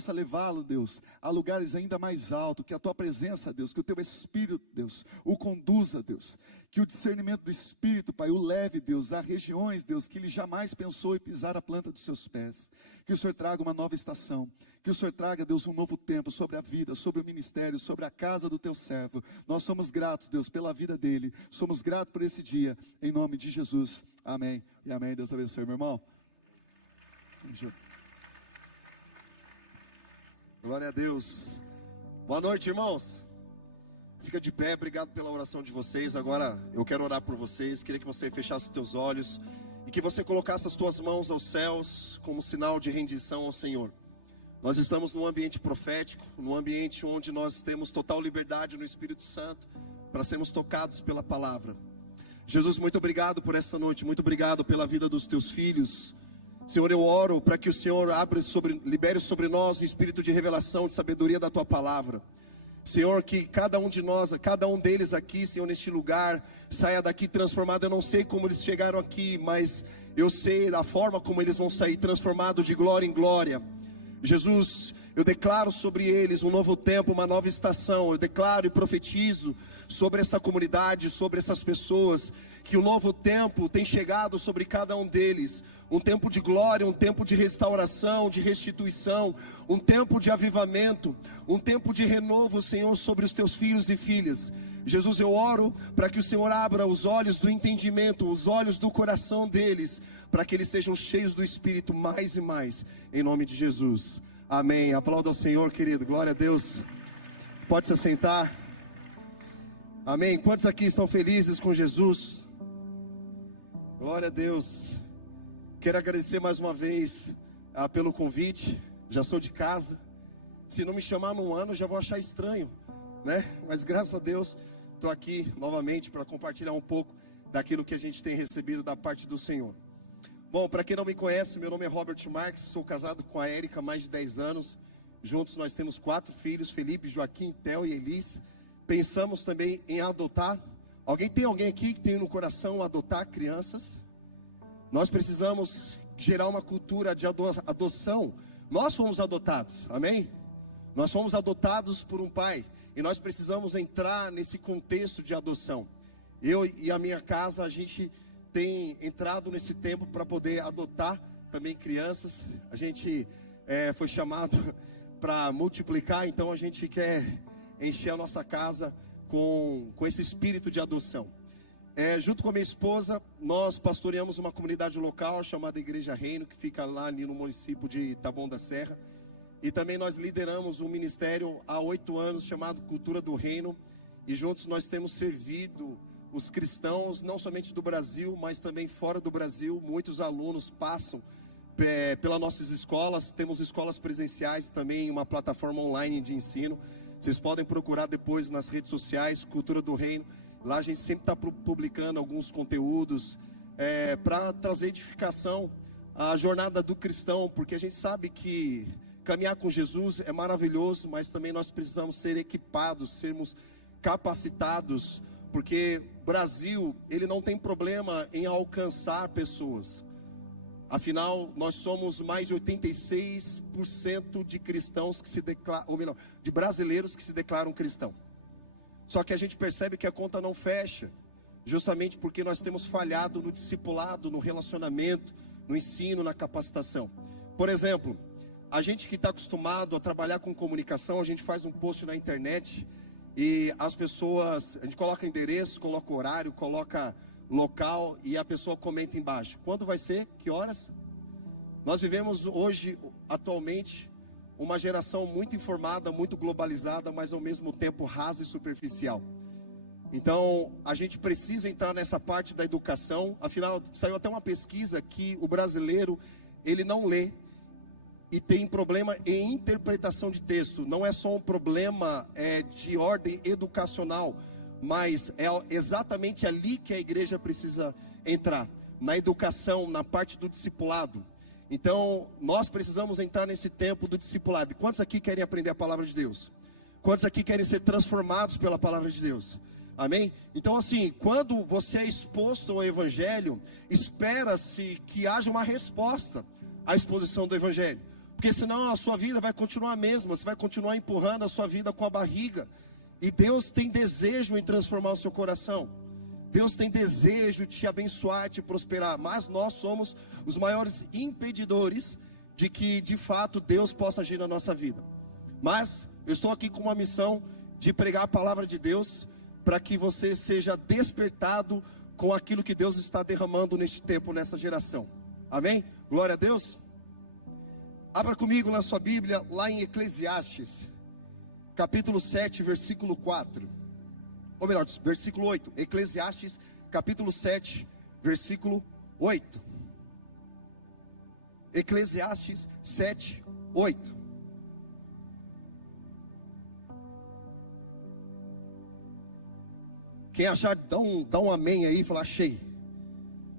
possa levá-lo, Deus, a lugares ainda mais altos, que a tua presença, Deus, que o teu Espírito, Deus, o conduza, Deus, que o discernimento do Espírito, Pai, o leve, Deus, a regiões, Deus, que ele jamais pensou em pisar a planta dos seus pés. Que o Senhor traga uma nova estação, que o Senhor traga, Deus, um novo tempo sobre a vida, sobre o ministério, sobre a casa do teu servo. Nós somos gratos, Deus, pela vida dele, somos gratos por esse dia, em nome de Jesus, amém e amém. Deus abençoe, meu irmão. Glória a Deus. Boa noite, irmãos. Fica de pé, obrigado pela oração de vocês. Agora eu quero orar por vocês. Queria que você fechasse os teus olhos e que você colocasse as tuas mãos aos céus como sinal de rendição ao Senhor. Nós estamos num ambiente profético, num ambiente onde nós temos total liberdade no Espírito Santo para sermos tocados pela palavra. Jesus, muito obrigado por esta noite, muito obrigado pela vida dos teus filhos. Senhor, eu oro para que o Senhor libere sobre nós o espírito de revelação, de sabedoria da tua palavra. Senhor, que cada um de nós, cada um deles aqui, Senhor, neste lugar, saia daqui transformado. Eu não sei como eles chegaram aqui, mas eu sei da forma como eles vão sair transformados de glória em glória. Jesus, eu declaro sobre eles um novo tempo, uma nova estação. Eu declaro e profetizo sobre esta comunidade, sobre essas pessoas, que o novo tempo tem chegado sobre cada um deles. Um tempo de glória, um tempo de restauração, de restituição, um tempo de avivamento, um tempo de renovo, Senhor, sobre os teus filhos e filhas. Jesus, eu oro para que o Senhor abra os olhos do entendimento, os olhos do coração deles, para que eles sejam cheios do Espírito mais e mais, em nome de Jesus. Amém. Aplauda ao Senhor, querido. Glória a Deus. Pode se assentar. Amém. Quantos aqui estão felizes com Jesus? Glória a Deus. Quero agradecer mais uma vez pelo convite. Já sou de casa. Se não me chamar num ano, já vou achar estranho, né? Mas graças a Deus, estou aqui novamente para compartilhar um pouco daquilo que a gente tem recebido da parte do Senhor. Bom, para quem não me conhece, meu nome é Robert Marques, sou casado com a Érica há mais de 10 anos. Juntos nós temos 4 filhos, Felipe, Joaquim, Theo e Elis. Pensamos também em adotar. Tem alguém aqui que tem no coração adotar crianças? Nós precisamos gerar uma cultura de adoção. Nós fomos adotados, amém? Nós fomos adotados por um pai e nós precisamos entrar nesse contexto de adoção. Eu e a minha casa, a gente tem entrado nesse tempo para poder adotar também crianças. A gente foi chamado para multiplicar, então a gente quer encher a nossa casa com esse espírito de adoção. Junto com a minha esposa, nós pastoreamos uma comunidade local chamada Igreja Reino, que fica lá ali no município de Taboão da Serra. E também nós lideramos um ministério há 8 anos chamado Cultura do Reino. E juntos nós temos servido os cristãos, não somente do Brasil, mas também fora do Brasil. Muitos alunos passam pelas nossas escolas. Temos escolas presenciais e também uma plataforma online de ensino. Vocês podem procurar depois nas redes sociais, Cultura do Reino. Lá a gente sempre está publicando alguns conteúdos para trazer edificação à jornada do cristão, porque a gente sabe que caminhar com Jesus é maravilhoso, mas também nós precisamos ser equipados, sermos capacitados, porque o Brasil, ele não tem problema em alcançar pessoas. Afinal, nós somos mais de 86% de cristãos que se declaram, ou melhor, de brasileiros que se declaram cristãos. Só que a gente percebe que a conta não fecha, justamente porque nós temos falhado no discipulado, no relacionamento, no ensino, na capacitação. Por exemplo, a gente que está acostumado a trabalhar com comunicação, a gente faz um post na internet e as pessoas, a gente coloca endereço, coloca horário, coloca local e a pessoa comenta embaixo. Quando vai ser? Que horas? Nós vivemos hoje, atualmente, uma geração muito informada, muito globalizada, mas ao mesmo tempo rasa e superficial. Então, a gente precisa entrar nessa parte da educação. Afinal, saiu até uma pesquisa que o brasileiro, ele não lê e tem problema em interpretação de texto. Não é só um problema de ordem educacional, mas é exatamente ali que a igreja precisa entrar, na educação, na parte do discipulado. Então, nós precisamos entrar nesse tempo do discipulado. E quantos aqui querem aprender a palavra de Deus? Quantos aqui querem ser transformados pela palavra de Deus? Amém? Então assim, quando você é exposto ao Evangelho, espera-se que haja uma resposta à exposição do Evangelho. Porque senão a sua vida vai continuar a mesma, você vai continuar empurrando a sua vida com a barriga. E Deus tem desejo em transformar o seu coração. Deus tem desejo de te abençoar, te prosperar. Mas nós somos os maiores impedidores de que de fato Deus possa agir na nossa vida. Mas eu estou aqui com uma missão de pregar a palavra de Deus, para que você seja despertado com aquilo que Deus está derramando neste tempo, nessa geração. Amém? Glória a Deus. Abra comigo na sua Bíblia, lá em Eclesiastes, capítulo 7, versículo 4. Ou melhor, versículo 8. Eclesiastes, capítulo 7, versículo 8. Eclesiastes 7, 8. Quem achar, dá um amém aí e falar achei.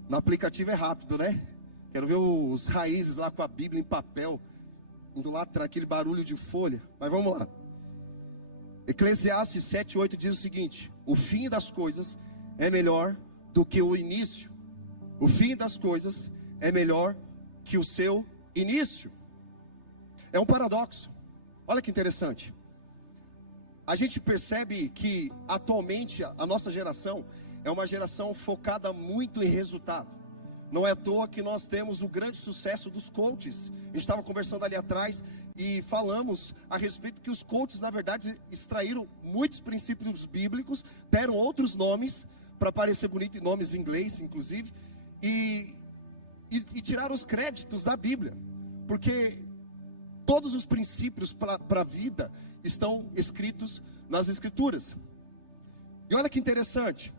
No aplicativo é rápido, né? Quero ver os raízes lá com a Bíblia em papel, indo lá atrás, aquele barulho de folha. Mas vamos lá. Eclesiastes 7:8 diz o seguinte: o fim das coisas é melhor do que o início. O fim das coisas é melhor que o seu início. É um paradoxo. Olha que interessante. A gente percebe que atualmente a nossa geração é uma geração focada muito em resultado. Não é à toa que nós temos o grande sucesso dos coaches. A gente estava conversando ali atrás e falamos a respeito que os coaches, na verdade, extraíram muitos princípios bíblicos, deram outros nomes para parecer bonito, em nomes em inglês, inclusive, e tiraram os créditos da Bíblia, porque todos os princípios para a vida estão escritos nas Escrituras. E olha que interessante.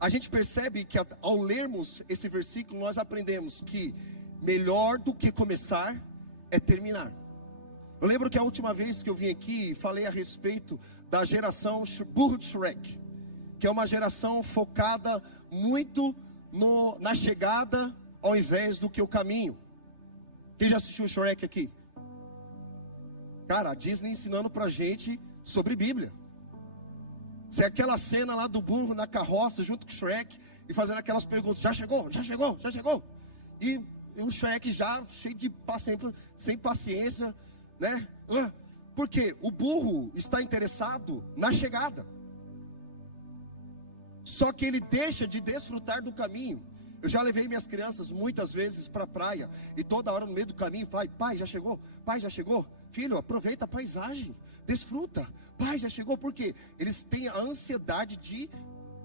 A gente percebe que ao lermos esse versículo, nós aprendemos que melhor do que começar é terminar. Eu lembro que a última vez que eu vim aqui, falei a respeito da geração burro de Shrek, que é uma geração focada muito na chegada ao invés do que o caminho. Quem já assistiu o Shrek aqui? Cara, a Disney ensinando pra gente sobre Bíblia. Se é aquela cena lá do burro na carroça junto com o Shrek e fazendo aquelas perguntas: já chegou? Já chegou? Já chegou? E o Shrek já cheio de sem paciência, né? Porque o burro está interessado na chegada. Só que ele deixa de desfrutar do caminho. Eu já levei minhas crianças muitas vezes para a praia e toda hora no meio do caminho falo: pai, já chegou? Pai, já chegou? Filho, aproveita a paisagem, desfruta. Pai, já chegou? Por quê? Eles têm a ansiedade de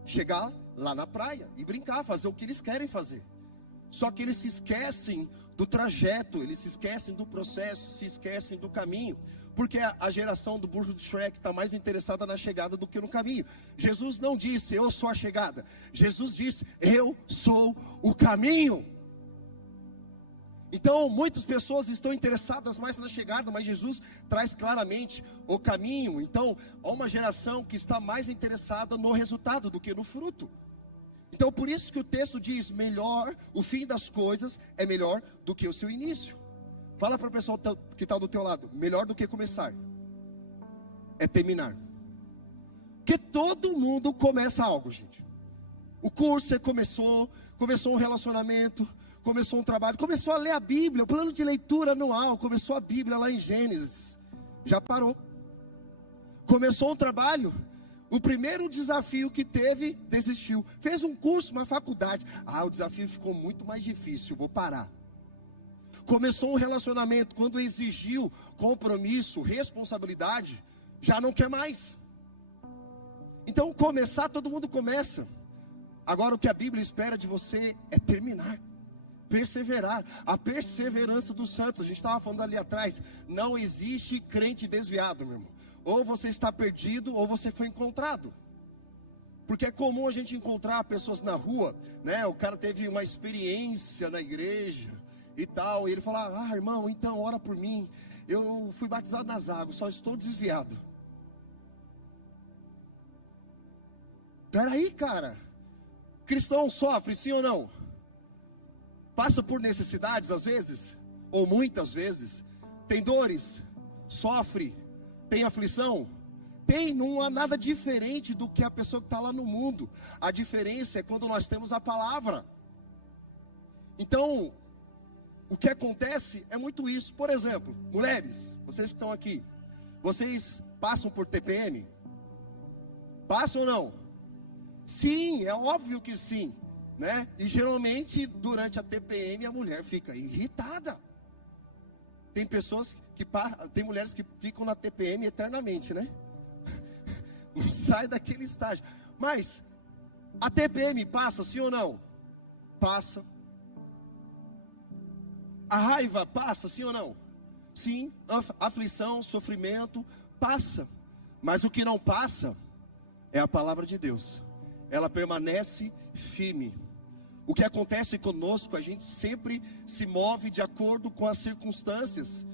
chegar lá na praia e brincar, fazer o que eles querem fazer. Só que eles se esquecem do trajeto, eles se esquecem do processo, se esquecem do caminho. Porque a geração do burro de Shrek está mais interessada na chegada do que no caminho. Jesus não disse: eu sou a chegada. Jesus disse: eu sou o caminho. Então, muitas pessoas estão interessadas mais na chegada, mas Jesus traz claramente o caminho. Então, há uma geração que está mais interessada no resultado do que no fruto. Então, por isso que o texto diz: melhor, o fim das coisas é melhor do que o seu início. Fala para a pessoa que está do teu lado: melhor do que começar é terminar. Porque todo mundo começa algo, gente. O curso você começou um relacionamento, começou um trabalho, começou a ler a Bíblia, o plano de leitura anual, começou a Bíblia lá em Gênesis, já parou. Começou um trabalho, o primeiro desafio que teve, desistiu. Fez um curso, uma faculdade, o desafio ficou muito mais difícil, vou parar. Começou um relacionamento, quando exigiu compromisso, responsabilidade, já não quer mais. Então começar, todo mundo começa. Agora o que a Bíblia espera de você é terminar, perseverar. A perseverança dos santos, a gente estava falando ali atrás, não existe crente desviado, meu irmão. Ou você está perdido, ou você foi encontrado. Porque é comum a gente encontrar pessoas na rua, né? O cara teve uma experiência na igreja e tal, e ele fala: irmão, então ora por mim, eu fui batizado nas águas, só estou desviado. Peraí, cara, cristão sofre, sim ou não? Passa por necessidades às vezes, ou muitas vezes, tem dores, sofre, tem aflição, tem, não há nada diferente do que a pessoa que está lá no mundo. A diferença é quando nós temos a palavra. Então, o que acontece é muito isso. Por exemplo, mulheres, vocês que estão aqui, vocês passam por TPM? Passam ou não? Sim, é óbvio que sim, né? E geralmente durante a TPM a mulher fica irritada. Tem pessoas que tem mulheres que ficam na TPM eternamente, né? Não sai daquele estágio. Mas a TPM passa, sim ou não? Passa. A raiva passa, sim ou não? Sim. Aflição, sofrimento, passa. Mas o que não passa é a palavra de Deus. Ela permanece firme. O que acontece conosco, a gente sempre se move de acordo com as circunstâncias.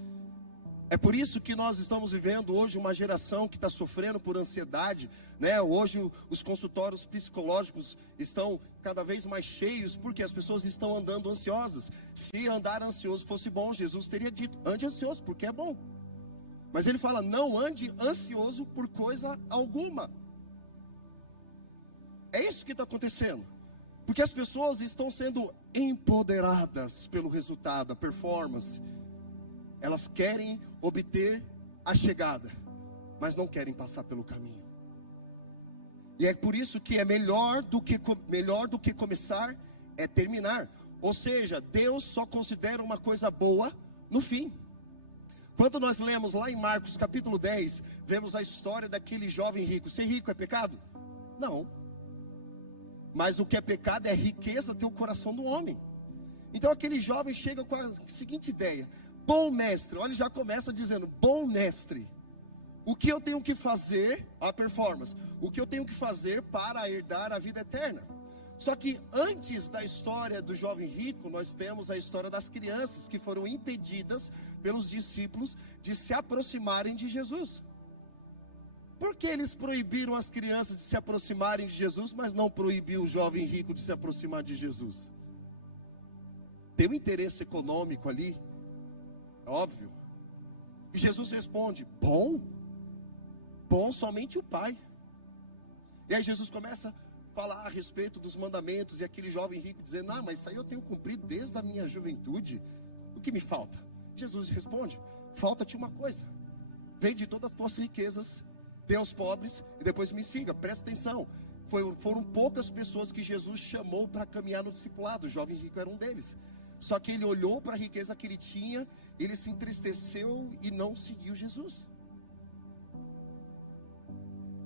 É por isso que nós estamos vivendo hoje uma geração que está sofrendo por ansiedade, né? Hoje os consultórios psicológicos estão cada vez mais cheios, porque as pessoas estão andando ansiosas. Se andar ansioso fosse bom, Jesus teria dito, ande ansioso, porque é bom. Mas ele fala, não ande ansioso por coisa alguma. É isso que está acontecendo. Porque as pessoas estão sendo empoderadas pelo resultado, a performance. Elas querem obter a chegada, mas não querem passar pelo caminho. E é por isso que é melhor do que começar é terminar. Ou seja, Deus só considera uma coisa boa no fim. Quando nós lemos lá em Marcos capítulo 10, vemos a história daquele jovem rico. Ser rico é pecado? Não. Mas o que é pecado é a riqueza ter o coração do homem. Então aquele jovem chega com a seguinte ideia: bom mestre, olha, já começa dizendo, bom mestre, o que eu tenho que fazer, a performance, o que eu tenho que fazer para herdar a vida eterna? Só que antes da história do jovem rico, nós temos a história das crianças que foram impedidas pelos discípulos de se aproximarem de Jesus. Por que eles proibiram as crianças de se aproximarem de Jesus, mas não proibiu o jovem rico de se aproximar de Jesus? Tem um interesse econômico ali, é óbvio. E Jesus responde, bom somente o Pai. E aí Jesus começa a falar a respeito dos mandamentos, e aquele jovem rico dizendo, mas isso aí eu tenho cumprido desde a minha juventude, o que me falta? Jesus responde, falta-te uma coisa, vende todas as tuas riquezas, dê aos pobres e depois me siga. Presta atenção, foram poucas pessoas que Jesus chamou para caminhar no discipulado, o jovem rico era um deles. Só que ele olhou para a riqueza que ele tinha, ele se entristeceu e não seguiu Jesus.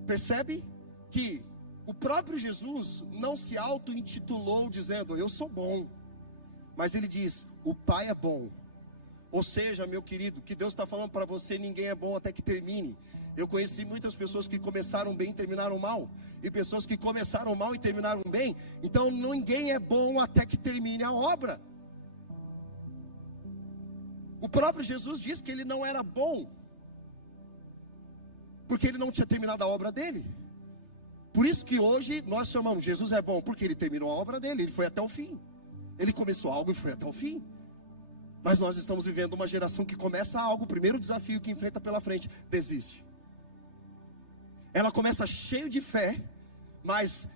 Percebe que o próprio Jesus não se auto-intitulou dizendo, eu sou bom. Mas ele diz, o Pai é bom. Ou seja, meu querido, que Deus está falando para você, ninguém é bom até que termine. Eu conheci muitas pessoas que começaram bem e terminaram mal, e pessoas que começaram mal e terminaram bem. Então ninguém é bom até que termine a obra. O próprio Jesus disse que ele não era bom, porque ele não tinha terminado a obra dele. Por isso que hoje nós chamamos Jesus é bom, porque ele terminou a obra dele, ele foi até o fim. Ele começou algo e foi até o fim. Mas nós estamos vivendo uma geração que começa algo, o primeiro desafio que enfrenta pela frente, desiste. Ela começa cheio de fé, mas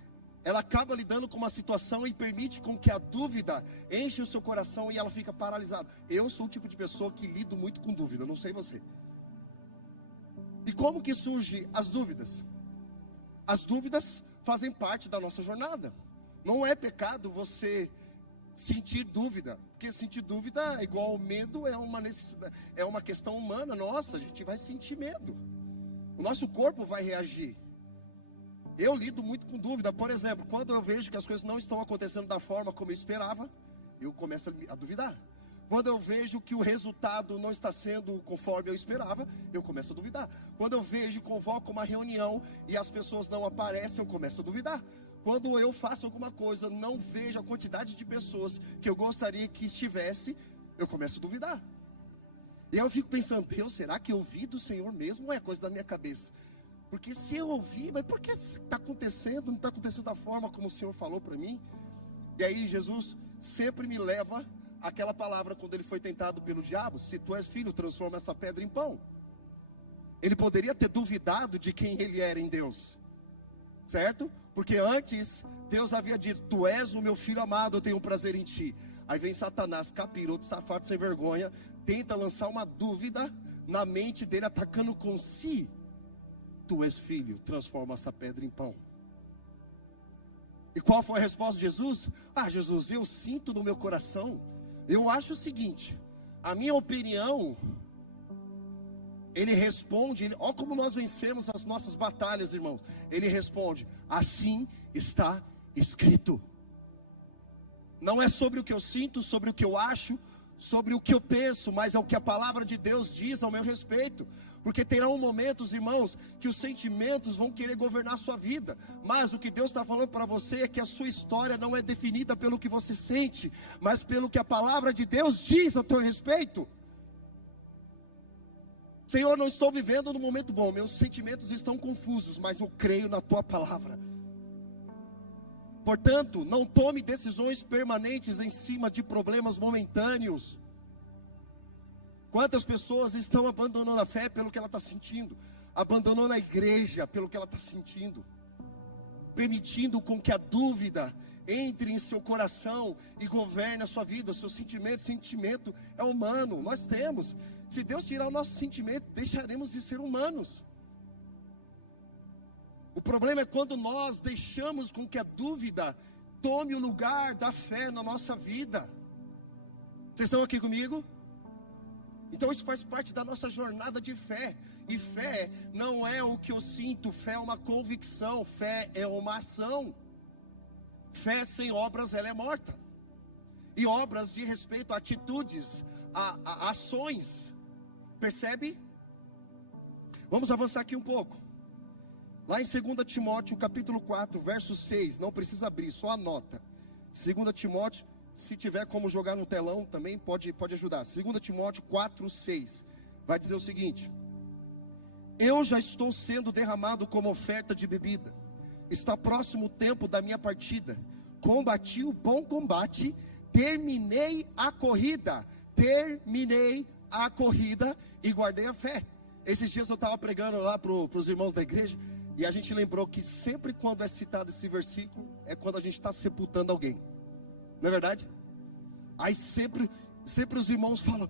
ela acaba lidando com uma situação e permite com que a dúvida enche o seu coração e ela fica paralisada. Eu sou o tipo de pessoa que lido muito com dúvida, não sei você. E como que surgem as dúvidas? As dúvidas fazem parte da nossa jornada. Não é pecado você sentir dúvida, porque sentir dúvida é igual ao medo, é uma necessidade, é uma questão humana nossa, a gente vai sentir medo. O nosso corpo vai reagir. Eu lido muito com dúvida. Por exemplo, quando eu vejo que as coisas não estão acontecendo da forma como eu esperava, eu começo a duvidar. Quando eu vejo que o resultado não está sendo conforme eu esperava, eu começo a duvidar. Quando eu vejo, convoco uma reunião e as pessoas não aparecem, eu começo a duvidar. Quando eu faço alguma coisa, não vejo a quantidade de pessoas que eu gostaria que estivesse, eu começo a duvidar. E aí eu fico pensando, Deus, será que eu ouvi do Senhor mesmo ou é coisa da minha cabeça? Porque se eu ouvi, mas por que está acontecendo? Não está acontecendo da forma como o Senhor falou para mim? E aí Jesus sempre me leva àquela palavra quando ele foi tentado pelo diabo, se tu és filho, transforma essa pedra em pão. Ele poderia ter duvidado de quem ele era em Deus, certo? Porque antes Deus havia dito, tu és o meu filho amado, eu tenho prazer em ti. Aí vem Satanás, capiroto, safado, sem vergonha, tenta lançar uma dúvida na mente dele, atacando com si. Tu és filho, transforma essa pedra em pão. E qual foi a resposta de Jesus? Jesus, eu sinto no meu coração. Eu acho o seguinte, a minha opinião. Ele responde, olha como nós vencemos as nossas batalhas, irmãos. Ele responde, assim está escrito. Não é sobre o que eu sinto, sobre o que eu acho, sobre o que eu penso, mas é o que a palavra de Deus diz ao meu respeito. Porque terão momentos, irmãos, que os sentimentos vão querer governar a sua vida. Mas o que Deus está falando para você é que a sua história não é definida pelo que você sente, mas pelo que a palavra de Deus diz ao teu respeito. Senhor, não estou vivendo no momento bom, meus sentimentos estão confusos, mas eu creio na tua palavra. Portanto, não tome decisões permanentes em cima de problemas momentâneos. Quantas pessoas estão abandonando a fé pelo que ela está sentindo, abandonando a igreja pelo que ela está sentindo, permitindo com que a dúvida entre em seu coração e governe a sua vida, seu sentimento é humano, nós temos. Se Deus tirar o nosso sentimento, deixaremos de ser humanos. O problema é quando nós deixamos com que a dúvida tome o lugar da fé na nossa vida. Vocês estão aqui comigo? Então isso faz parte da nossa jornada de fé. E fé não é o que eu sinto, fé é uma convicção, fé é uma ação. Fé sem obras, ela é morta. E obras de respeito a atitudes, a ações. Percebe? Vamos avançar aqui um pouco. Lá em 2 Timóteo, capítulo 4, verso 6. Não precisa abrir, só anota. 2 Timóteo, se tiver como jogar no telão também, pode ajudar. 2 Timóteo 4, 6. Vai dizer o seguinte: eu já estou sendo derramado como oferta de bebida. Está próximo o tempo da minha partida. Combati o bom combate, terminei a corrida e guardei a fé. Esses dias eu estava pregando lá para os irmãos da igreja, e a gente lembrou que sempre quando é citado esse versículo, é quando a gente está sepultando alguém. Não é verdade? Aí sempre os irmãos falam,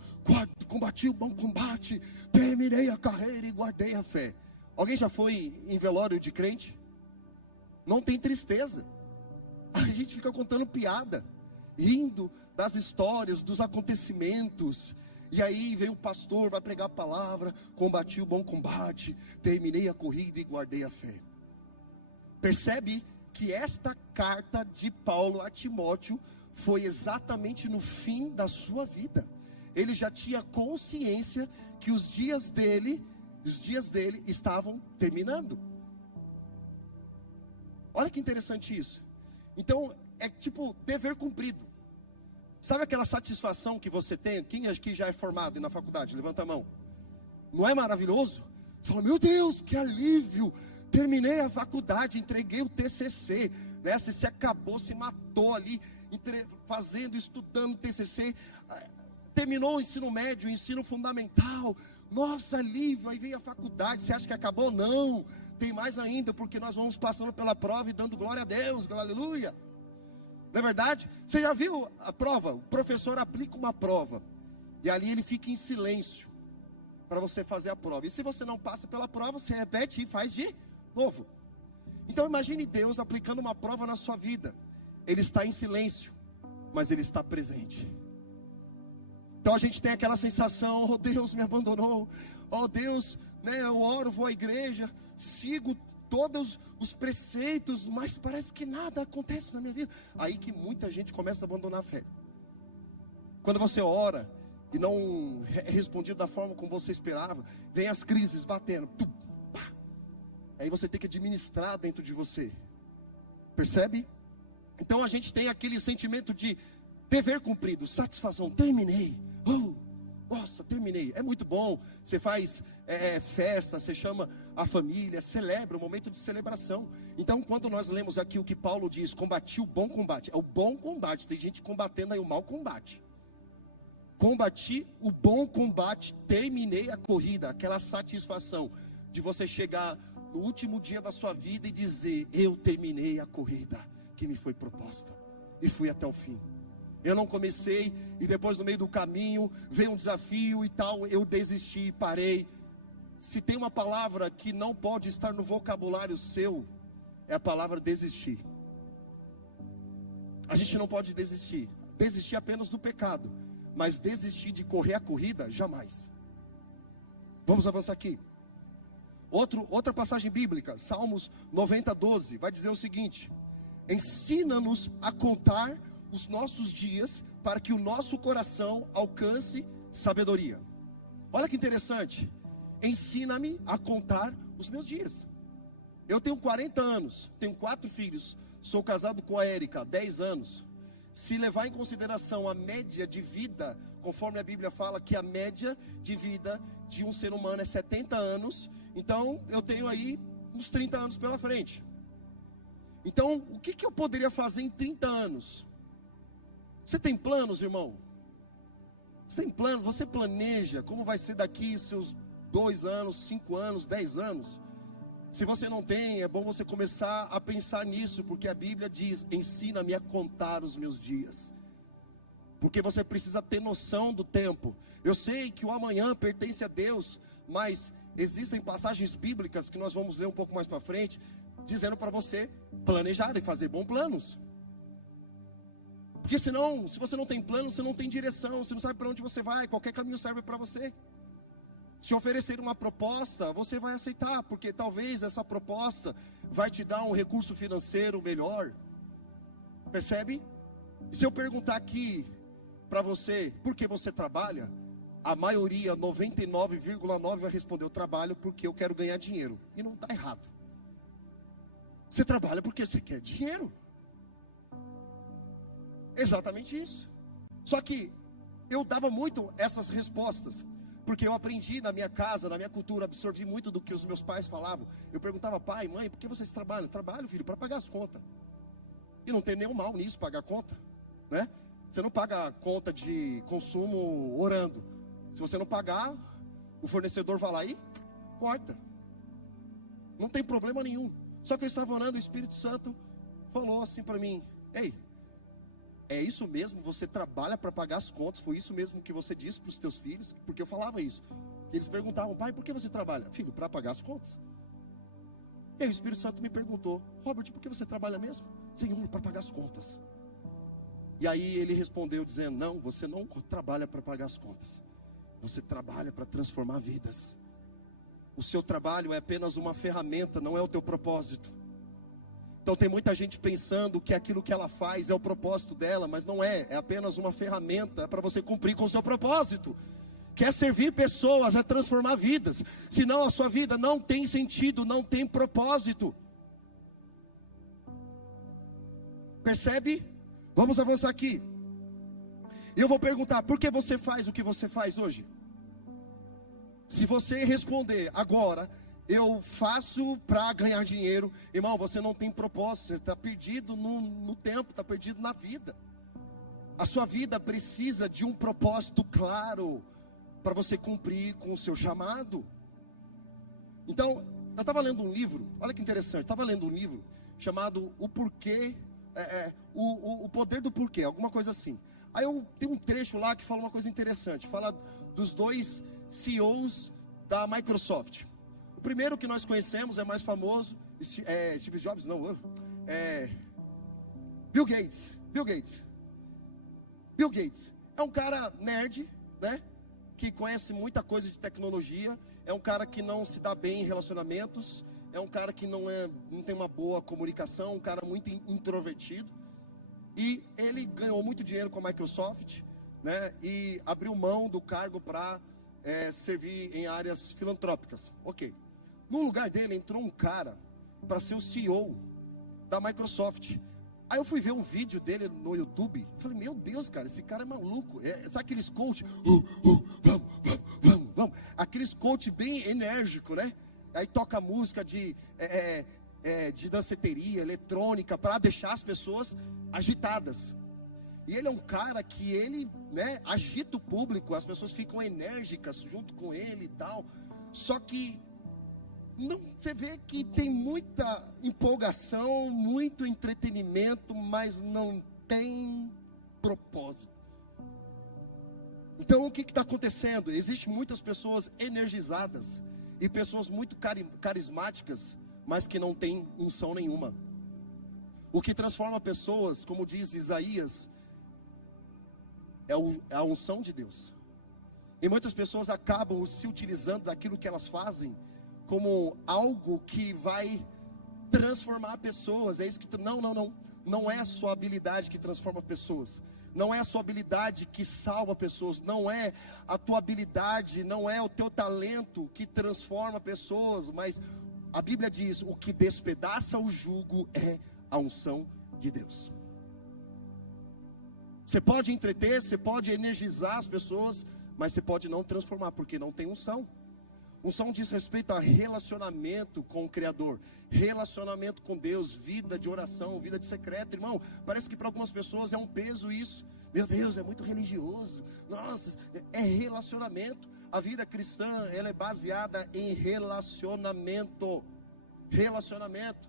combati o bom combate, terminei a carreira e guardei a fé. Alguém já foi em velório de crente? Não tem tristeza. A gente fica contando piada, rindo das histórias, dos acontecimentos. E aí vem o pastor, vai pregar a palavra, combati o bom combate, terminei a corrida e guardei a fé. Percebe que esta carta de Paulo a Timóteo foi exatamente no fim da sua vida. Ele já tinha consciência que os dias dele estavam terminando. Olha que interessante isso. Então, é tipo dever cumprido. Sabe aquela satisfação que você tem? Quem aqui já é formado na faculdade? Levanta a mão. Não é maravilhoso? Você fala, meu Deus, que alívio. Terminei a faculdade, entreguei o TCC. Né? Você se acabou, se matou ali, estudando TCC. Terminou o ensino médio, o ensino fundamental. Nossa, alívio. Aí veio a faculdade. Você acha que acabou? Não. Tem mais ainda, porque nós vamos passando pela prova e dando glória a Deus, aleluia. Não é verdade? Você já viu a prova? O professor aplica uma prova, e ali ele fica em silêncio, para você fazer a prova. E se você não passa pela prova, você repete e faz de novo. Então imagine Deus aplicando uma prova na sua vida. Ele está em silêncio, mas Ele está presente. Então a gente tem aquela sensação, oh Deus me abandonou, oh Deus, né, eu oro, vou à igreja, sigo todos os preceitos, mas parece que nada acontece na minha vida. Aí que muita gente começa a abandonar a fé. Quando você ora e não é respondido da forma como você esperava, vem as crises batendo, aí você tem que administrar dentro de você. Percebe? Então a gente tem aquele sentimento de dever cumprido, satisfação, terminei. Nossa, terminei. É muito bom. Você faz festa, você chama a família, celebra, um momento de celebração. Então, quando nós lemos aqui o que Paulo diz, combati o bom combate. É o bom combate. Tem gente combatendo aí o mau combate. Combati o bom combate, terminei a corrida. Aquela satisfação de você chegar no último dia da sua vida e dizer, eu terminei a corrida que me foi proposta. E fui até o fim. Eu não comecei, e depois no meio do caminho veio um desafio e tal, eu desisti, parei. Se tem uma palavra que não pode estar no vocabulário seu, é a palavra desistir. A gente não pode desistir. Desistir apenas do pecado, mas desistir de correr a corrida, jamais. Vamos avançar aqui. Outra passagem bíblica, Salmos 90:12, vai dizer o seguinte: ensina-nos a contar os nossos dias, para que o nosso coração alcance sabedoria. Olha que interessante. Ensina-me a contar os meus dias. Eu tenho 40 anos, tenho 4 filhos, sou casado com a Érica há 10 anos. Se levar em consideração a média de vida, conforme a Bíblia fala que a média de vida de um ser humano é 70 anos, então eu tenho aí uns 30 anos pela frente. Então, o que eu poderia fazer em 30 anos? Você tem planos, irmão? Você tem planos? Você planeja como vai ser daqui seus 2 anos, 5 anos, 10 anos? Se você não tem, é bom você começar a pensar nisso, porque a Bíblia diz: ensina-me a contar os meus dias. Porque você precisa ter noção do tempo. Eu sei que o amanhã pertence a Deus, mas existem passagens bíblicas que nós vamos ler um pouco mais para frente, dizendo para você planejar e fazer bons planos. Porque senão, se você não tem plano, você não tem direção, você não sabe para onde você vai, qualquer caminho serve para você. Se oferecer uma proposta, você vai aceitar, porque talvez essa proposta vai te dar um recurso financeiro melhor. Percebe? E se eu perguntar aqui para você, por que você trabalha? A maioria, 99,9% vai responder: eu trabalho porque eu quero ganhar dinheiro. E não está errado. Você trabalha porque você quer dinheiro. Exatamente isso. Só que eu dava muito essas respostas, porque eu aprendi na minha casa, na minha cultura, absorvi muito do que os meus pais falavam. Eu perguntava: pai, mãe, por que vocês trabalham? Trabalho, filho, para pagar as contas. E não tem nenhum mal nisso, pagar conta, né? Você não paga conta de consumo orando. Se você não pagar, o fornecedor vai lá e corta. Não tem problema nenhum. Só que eu estava orando, o Espírito Santo falou assim para mim: ei, é isso mesmo? Você trabalha para pagar as contas? Foi isso mesmo que você disse para os teus filhos? Porque eu falava isso. Eles perguntavam: pai, por que você trabalha? Filho, para pagar as contas. E aí o Espírito Santo me perguntou: Robert, por que você trabalha mesmo? Senhor, para pagar as contas. E aí ele respondeu dizendo: não, você não trabalha para pagar as contas. Você trabalha para transformar vidas. O seu trabalho é apenas uma ferramenta, não é o teu propósito. Então tem muita gente pensando que aquilo que ela faz é o propósito dela, mas não é. É apenas uma ferramenta para você cumprir com o seu propósito. Quer servir pessoas, é transformar vidas. Senão a sua vida não tem sentido, não tem propósito. Percebe? Vamos avançar aqui. Eu vou perguntar: por que você faz o que você faz hoje? Se você responder agora: eu faço para ganhar dinheiro, irmão, você não tem propósito, você está perdido no tempo, está perdido na vida. A sua vida precisa de um propósito claro, para você cumprir com o seu chamado. Então, eu estava lendo um livro, olha que interessante, estava lendo um livro chamado O Porquê, o Poder do Porquê, alguma coisa assim. Aí eu tenho um trecho lá que fala uma coisa interessante, fala dos 2 CEOs da Microsoft. O primeiro que nós conhecemos, é mais famoso, Steve Jobs, não, Bill Gates. Bill Gates é um cara nerd, né? Que conhece muita coisa de tecnologia, é um cara que não se dá bem em relacionamentos, é um cara que não tem uma boa comunicação, um cara muito introvertido. E ele ganhou muito dinheiro com a Microsoft, né? E abriu mão do cargo para servir em áreas filantrópicas. Ok. No lugar dele entrou um cara para ser o CEO da Microsoft. Aí eu fui ver um vídeo dele no YouTube. Falei: meu Deus, cara, esse cara é maluco. Sabe aqueles coach? Vamos. Aqueles coach bem enérgico, né? Aí toca música de danceteria, eletrônica, para deixar as pessoas agitadas. E ele é um cara que ele, né, agita o público, as pessoas ficam enérgicas junto com ele e tal. Só que não, você vê que tem muita empolgação, muito entretenimento, mas não tem propósito. Então o que está acontecendo? Existem muitas pessoas energizadas e pessoas muito carismáticas, mas que não têm unção nenhuma. O que transforma pessoas, como diz Isaías, é a unção de Deus. E muitas pessoas acabam se utilizando daquilo que elas fazem como algo que vai transformar pessoas. É isso que não é a sua habilidade que transforma pessoas. Não é a sua habilidade que salva pessoas. Não é a tua habilidade, não é o teu talento que transforma pessoas. Mas a Bíblia diz: o que despedaça o jugo é a unção de Deus. Você pode entreter, você pode energizar as pessoas, mas você pode não transformar, porque não tem unção. Unção diz respeito a relacionamento com o Criador, relacionamento com Deus, vida de oração, vida de secreto. Irmão, parece que para algumas pessoas é um peso isso. Meu Deus, é muito religioso. Nossa, é relacionamento. A vida cristã, ela é baseada em relacionamento. Relacionamento.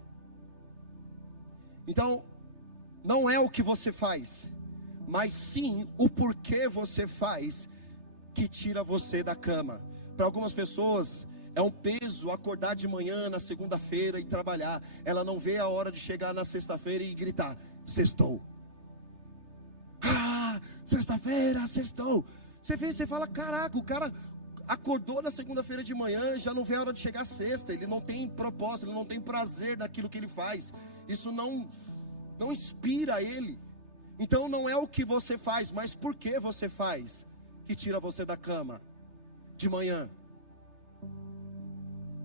Então, não é o que você faz, mas sim o porquê você faz, que tira você da cama. Para algumas pessoas é um peso acordar de manhã na segunda-feira e trabalhar. Ela não vê a hora de chegar na sexta-feira e gritar: sextou. Ah, sexta-feira, sextou. Você fala: caraca, o cara acordou na segunda-feira de manhã, já não vê a hora de chegar a sexta. Ele não tem propósito, ele não tem prazer naquilo que ele faz. Isso não inspira ele. Então não é o que você faz, mas por que você faz, que tira você da cama de manhã.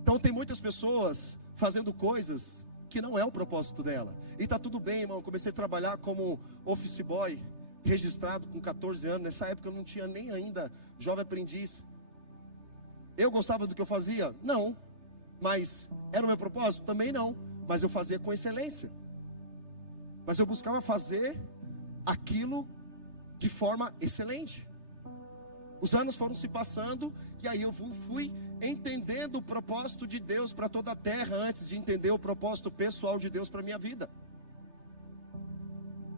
Então tem muitas pessoas fazendo coisas que não é o propósito dela. E tá tudo bem, irmão. Comecei a trabalhar como office boy, registrado com 14 anos. Nessa época eu não tinha nem ainda jovem aprendiz. Eu gostava do que eu fazia? Não. Mas era o meu propósito? Também não. Mas eu fazia com excelência. Mas eu buscava fazer aquilo de forma excelente. Os anos foram se passando e aí eu fui entendendo o propósito de Deus para toda a terra antes de entender o propósito pessoal de Deus para a minha vida.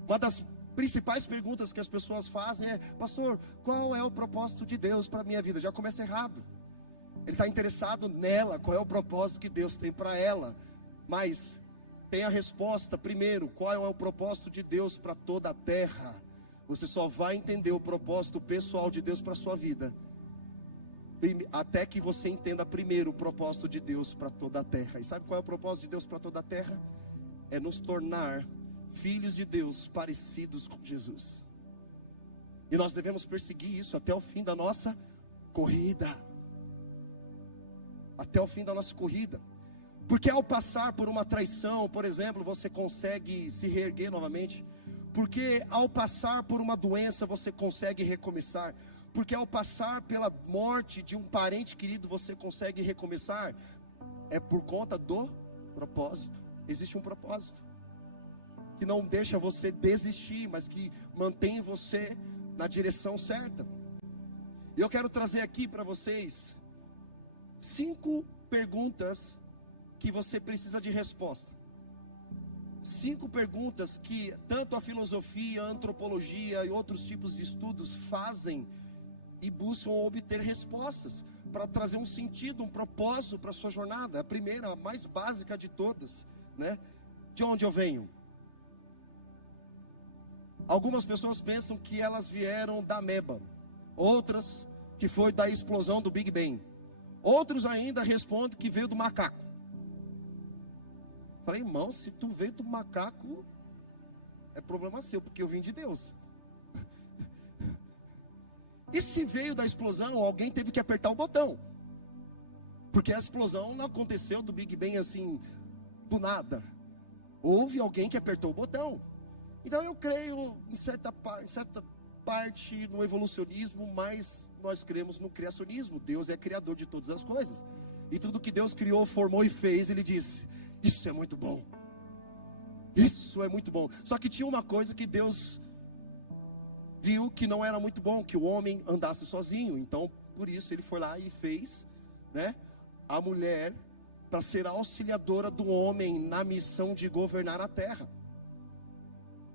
Uma das principais perguntas que as pessoas fazem é: pastor, qual é o propósito de Deus para a minha vida? Já começa errado. Ele está interessado nela, qual é o propósito que Deus tem para ela. Mas tem a resposta primeiro: qual é o propósito de Deus para toda a terra? Você só vai entender o propósito pessoal de Deus para a sua vida até que você entenda primeiro o propósito de Deus para toda a terra. E sabe qual é o propósito de Deus para toda a terra? É nos tornar filhos de Deus parecidos com Jesus. E nós devemos perseguir isso até o fim da nossa corrida. Até o fim da nossa corrida. Porque ao passar por uma traição, por exemplo, você consegue se reerguer novamente. Porque ao passar por uma doença você consegue recomeçar. Porque ao passar pela morte de um parente querido você consegue recomeçar. É por conta do propósito. Existe um propósito que não deixa você desistir, mas que mantém você na direção certa. E eu quero trazer aqui para vocês 5 perguntas que você precisa de resposta. 5 perguntas que tanto a filosofia, a antropologia e outros tipos de estudos fazem e buscam obter respostas para trazer um sentido, um propósito para a sua jornada. A primeira, a mais básica de todas, né? De onde eu venho? Algumas pessoas pensam que elas vieram da ameba, outras que foi da explosão do Big Bang, outros ainda respondem que veio do macaco. Falei: irmão, se tu veio do macaco, é problema seu, porque eu vim de Deus. E se veio da explosão, alguém teve que apertar o botão. Porque a explosão não aconteceu do Big Bang assim, do nada. Houve alguém que apertou o botão. Então eu creio em certa parte no evolucionismo, mas nós cremos no criacionismo. Deus é criador de todas as coisas. E tudo que Deus criou, formou e fez, Ele disse: isso é muito bom. Isso é muito bom. Só que tinha uma coisa que Deus viu que não era muito bom, que o homem andasse sozinho. Então, por isso Ele foi lá e fez, né, a mulher para ser auxiliadora do homem na missão de governar a terra.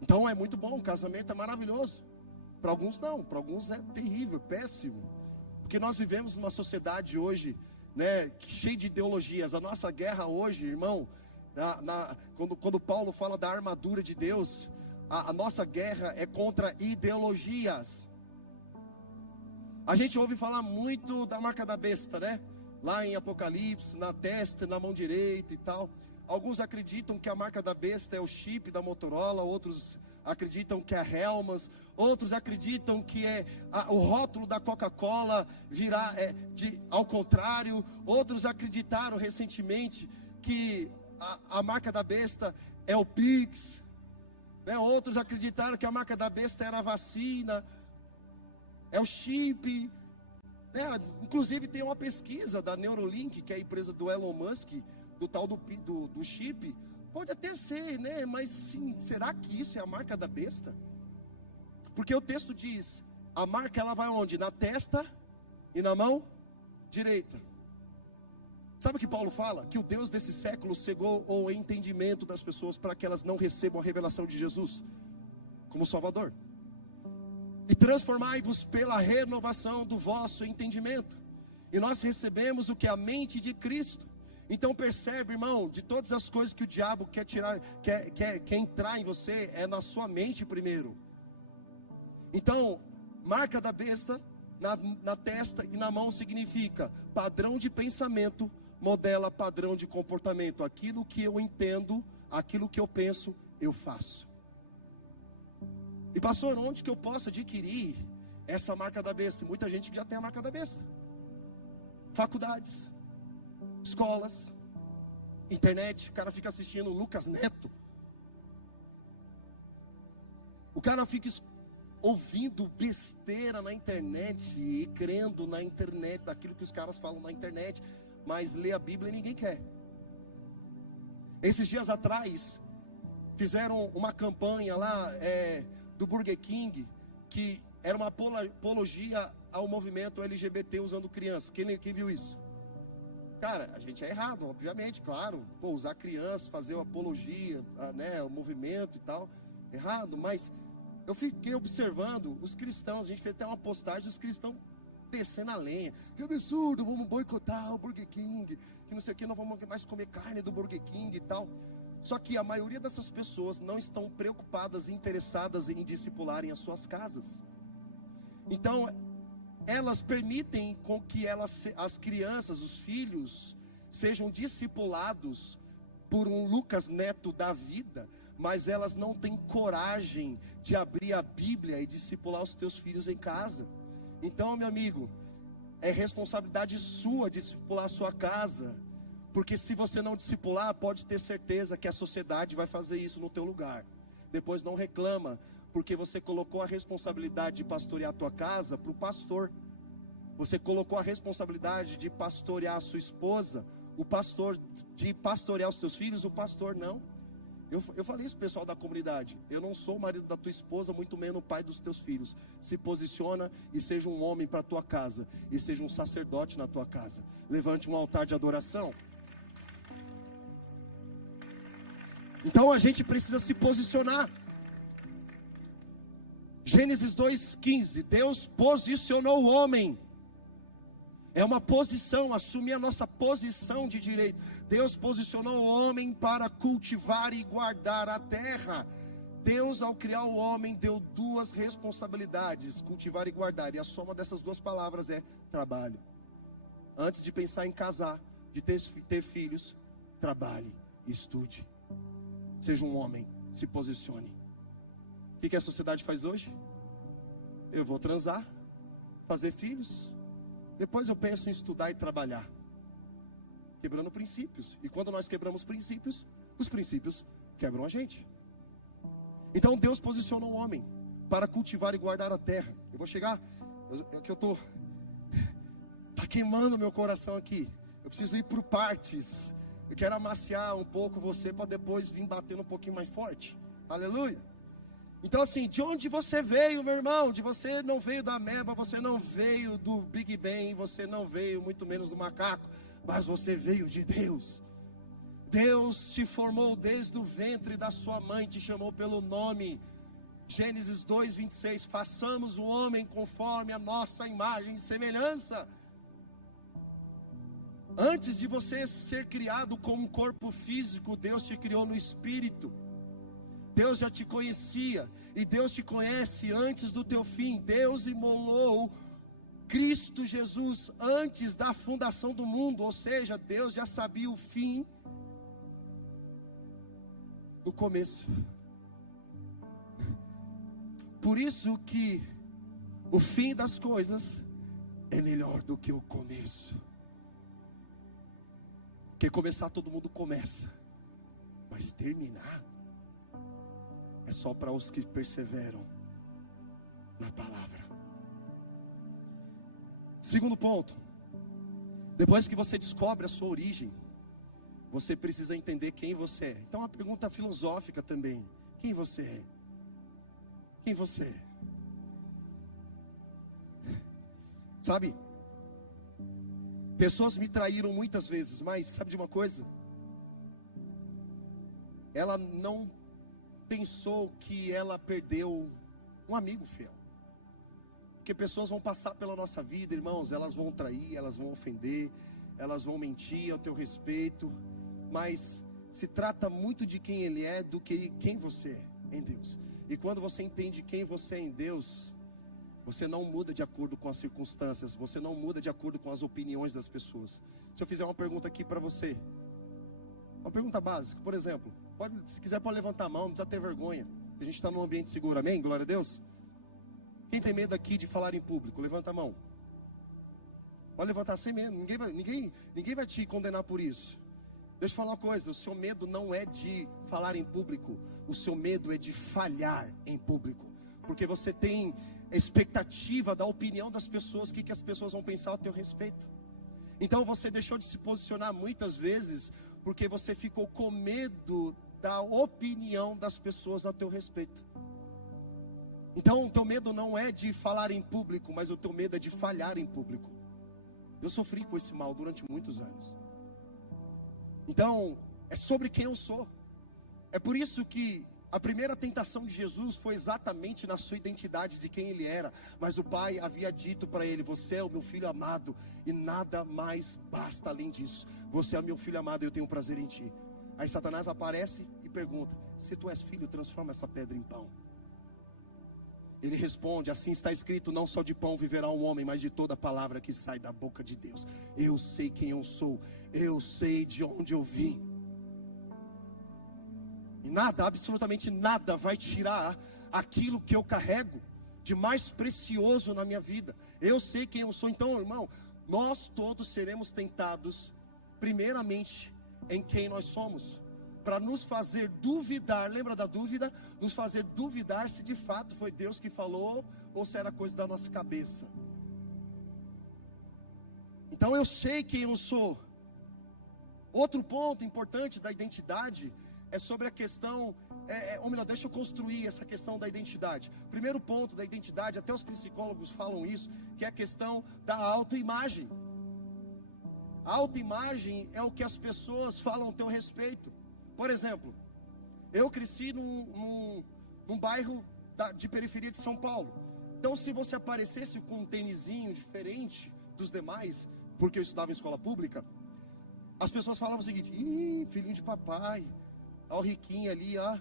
Então é muito bom, o casamento é maravilhoso. Para alguns não, para alguns é terrível, péssimo. Porque nós vivemos numa sociedade hoje, né, cheia de ideologias. A nossa guerra hoje, irmão, quando Paulo fala da armadura de Deus, a nossa guerra é contra ideologias. A gente ouve falar muito da marca da besta, né? Lá em Apocalipse, na testa, na mão direita e tal. Alguns acreditam que a marca da besta é o chip da Motorola, outros acreditam que é a Hellmann's, outros acreditam que é o rótulo da Coca-Cola virar ao contrário, outros acreditaram recentemente que a marca da besta é o Pix, né? Outros acreditaram que a marca da besta era a vacina, é o chip, né? Inclusive tem uma pesquisa da Neuralink, que é a empresa do Elon Musk, do tal do chip. Pode até ser, né? Mas sim, será que isso é a marca da besta? Porque o texto diz, a marca ela vai onde? Na testa e na mão direita. Sabe o que Paulo fala? Que o Deus desse século cegou o entendimento das pessoas para que elas não recebam a revelação de Jesus como Salvador. E transformai-vos pela renovação do vosso entendimento. E nós recebemos o que é a mente de Cristo. Então percebe, irmão, de todas as coisas que o diabo quer tirar, quer entrar em você, é na sua mente primeiro. Então, marca da besta na testa e na mão significa padrão de pensamento, modela padrão de comportamento. Aquilo que eu entendo, aquilo que eu penso, eu faço. E pastor, onde que eu posso adquirir essa marca da besta? Muita gente que já tem a marca da besta. Faculdades, escolas, internet. O cara fica assistindo Lucas Neto. O cara fica ouvindo besteira na internet e crendo na internet, daquilo que os caras falam na internet, mas lê a Bíblia e ninguém quer. Esses dias atrás fizeram uma campanha lá do Burger King, que era uma apologia ao movimento LGBT usando crianças. Quem viu isso? Cara, a gente é errado, obviamente, claro. Pô, usar criança, fazer uma apologia, né, o movimento e tal, errado. Mas eu fiquei observando os cristãos. A gente fez até uma postagem, os cristãos descendo a lenha. Que absurdo, vamos boicotar o Burger King, que não sei o que, não vamos mais comer carne do Burger King e tal. Só que a maioria dessas pessoas não estão preocupadas e interessadas em discipularem as suas casas. Então, elas permitem com que as crianças, os filhos, sejam discipulados por um Lucas Neto da vida, mas elas não têm coragem de abrir a Bíblia e discipular os teus filhos em casa. Então, meu amigo, é responsabilidade sua discipular a sua casa, porque se você não discipular, pode ter certeza que a sociedade vai fazer isso no teu lugar. Depois não reclama, porque você colocou a responsabilidade de pastorear a tua casa para o pastor. Você colocou a responsabilidade de pastorear a sua esposa, o pastor, de pastorear os teus filhos, o pastor não. Eu falei isso, pessoal da comunidade. Eu não sou o marido da tua esposa, muito menos o pai dos teus filhos. Se posiciona e seja um homem para a tua casa, e seja um sacerdote na tua casa. Levante um altar de adoração. Então a gente precisa se posicionar. Gênesis 2:15, Deus posicionou o homem. É uma posição, assumir a nossa posição de direito. Deus posicionou o homem para cultivar e guardar a terra. Deus, ao criar o homem, deu duas responsabilidades: cultivar e guardar. E a soma dessas duas palavras é trabalho. Antes de pensar em casar, de ter filhos, trabalhe, estude. Seja um homem, se posicione. O que a sociedade faz hoje? Eu vou transar, fazer filhos, depois eu penso em estudar e trabalhar. Quebrando princípios. E quando nós quebramos princípios, os princípios quebram a gente. Então Deus posicionou o homem para cultivar e guardar a terra. Eu vou chegar, tá queimando meu coração aqui. Eu preciso ir por partes. Eu quero amaciar um pouco você para depois vir batendo um pouquinho mais forte. Aleluia. Então assim, de onde você veio, meu irmão? Você não veio da ameba, você não veio do Big Bang, você não veio muito menos do macaco, mas você veio de Deus. Deus te formou desde o ventre da sua mãe, te chamou pelo nome. Gênesis 2:26, façamos o homem conforme a nossa imagem e semelhança. Antes de você ser criado com um corpo físico, Deus te criou no espírito. Deus já te conhecia, e Deus te conhece antes do teu fim. Deus imolou Cristo Jesus antes da fundação do mundo, ou seja, Deus já sabia o fim do começo. Por isso que o fim das coisas é melhor do que o começo. Porque começar todo mundo começa, mas terminar é só para os que perseveram na palavra. Segundo ponto, depois que você descobre a sua origem, você precisa entender quem você é. Então, uma pergunta filosófica também: quem você é? Quem você é? Sabe, pessoas me traíram muitas vezes, mas sabe de uma coisa? Ela não pensou que ela perdeu um amigo fiel. Porque pessoas vão passar pela nossa vida, irmãos, elas vão trair, elas vão ofender, elas vão mentir ao teu respeito, mas se trata muito de quem ele é do que quem você é em Deus. E quando você entende quem você é em Deus, você não muda de acordo com as circunstâncias, você não muda de acordo com as opiniões das pessoas. Se eu fizer uma pergunta aqui para você, uma pergunta básica, por exemplo, se quiser pode levantar a mão, não precisa ter vergonha, a gente está num ambiente seguro, amém? Glória a Deus. Quem tem medo aqui de falar em público, levanta a mão. Pode levantar sem medo, ninguém vai te condenar por isso. Deixa eu falar uma coisa, o seu medo não é de falar em público, o seu medo é de falhar em público, porque você tem expectativa da opinião das pessoas, o que as pessoas vão pensar a teu respeito. Então você deixou de se posicionar muitas vezes, porque você ficou com medo da opinião das pessoas a teu respeito. Então o teu medo não é de falar em público, mas o teu medo é de falhar em público. Eu sofri com esse mal durante muitos anos. Então, é sobre quem eu sou. É por isso que a primeira tentação de Jesus foi exatamente na sua identidade de quem ele era. Mas o Pai havia dito para ele: você é o meu filho amado e nada mais basta além disso. Você é meu filho amado e eu tenho prazer em ti. Aí Satanás aparece e pergunta: se tu és filho, transforma essa pedra em pão. Ele responde: assim está escrito, não só de pão viverá um homem, mas de toda palavra que sai da boca de Deus. Eu sei quem eu sou, eu sei de onde eu vim. E nada, absolutamente nada vai tirar aquilo que eu carrego de mais precioso na minha vida. Eu sei quem eu sou. Então, irmão, nós todos seremos tentados primeiramente em quem nós somos, para nos fazer duvidar, lembra da dúvida? Nos fazer duvidar se de fato foi Deus que falou ou se era coisa da nossa cabeça. Então eu sei quem eu sou. Outro ponto importante da identidade é sobre a questão, ou melhor, deixa eu construir essa questão da identidade. Primeiro ponto da identidade, até os psicólogos falam isso, que é a questão da autoimagem. A autoimagem é o que as pessoas falam a teu respeito. Por exemplo, eu cresci num bairro de periferia de São Paulo. Então, se você aparecesse com um tênisinho diferente dos demais, porque eu estudava em escola pública, as pessoas falavam o seguinte: ih, filhinho de papai, ó o riquinho ali, ó.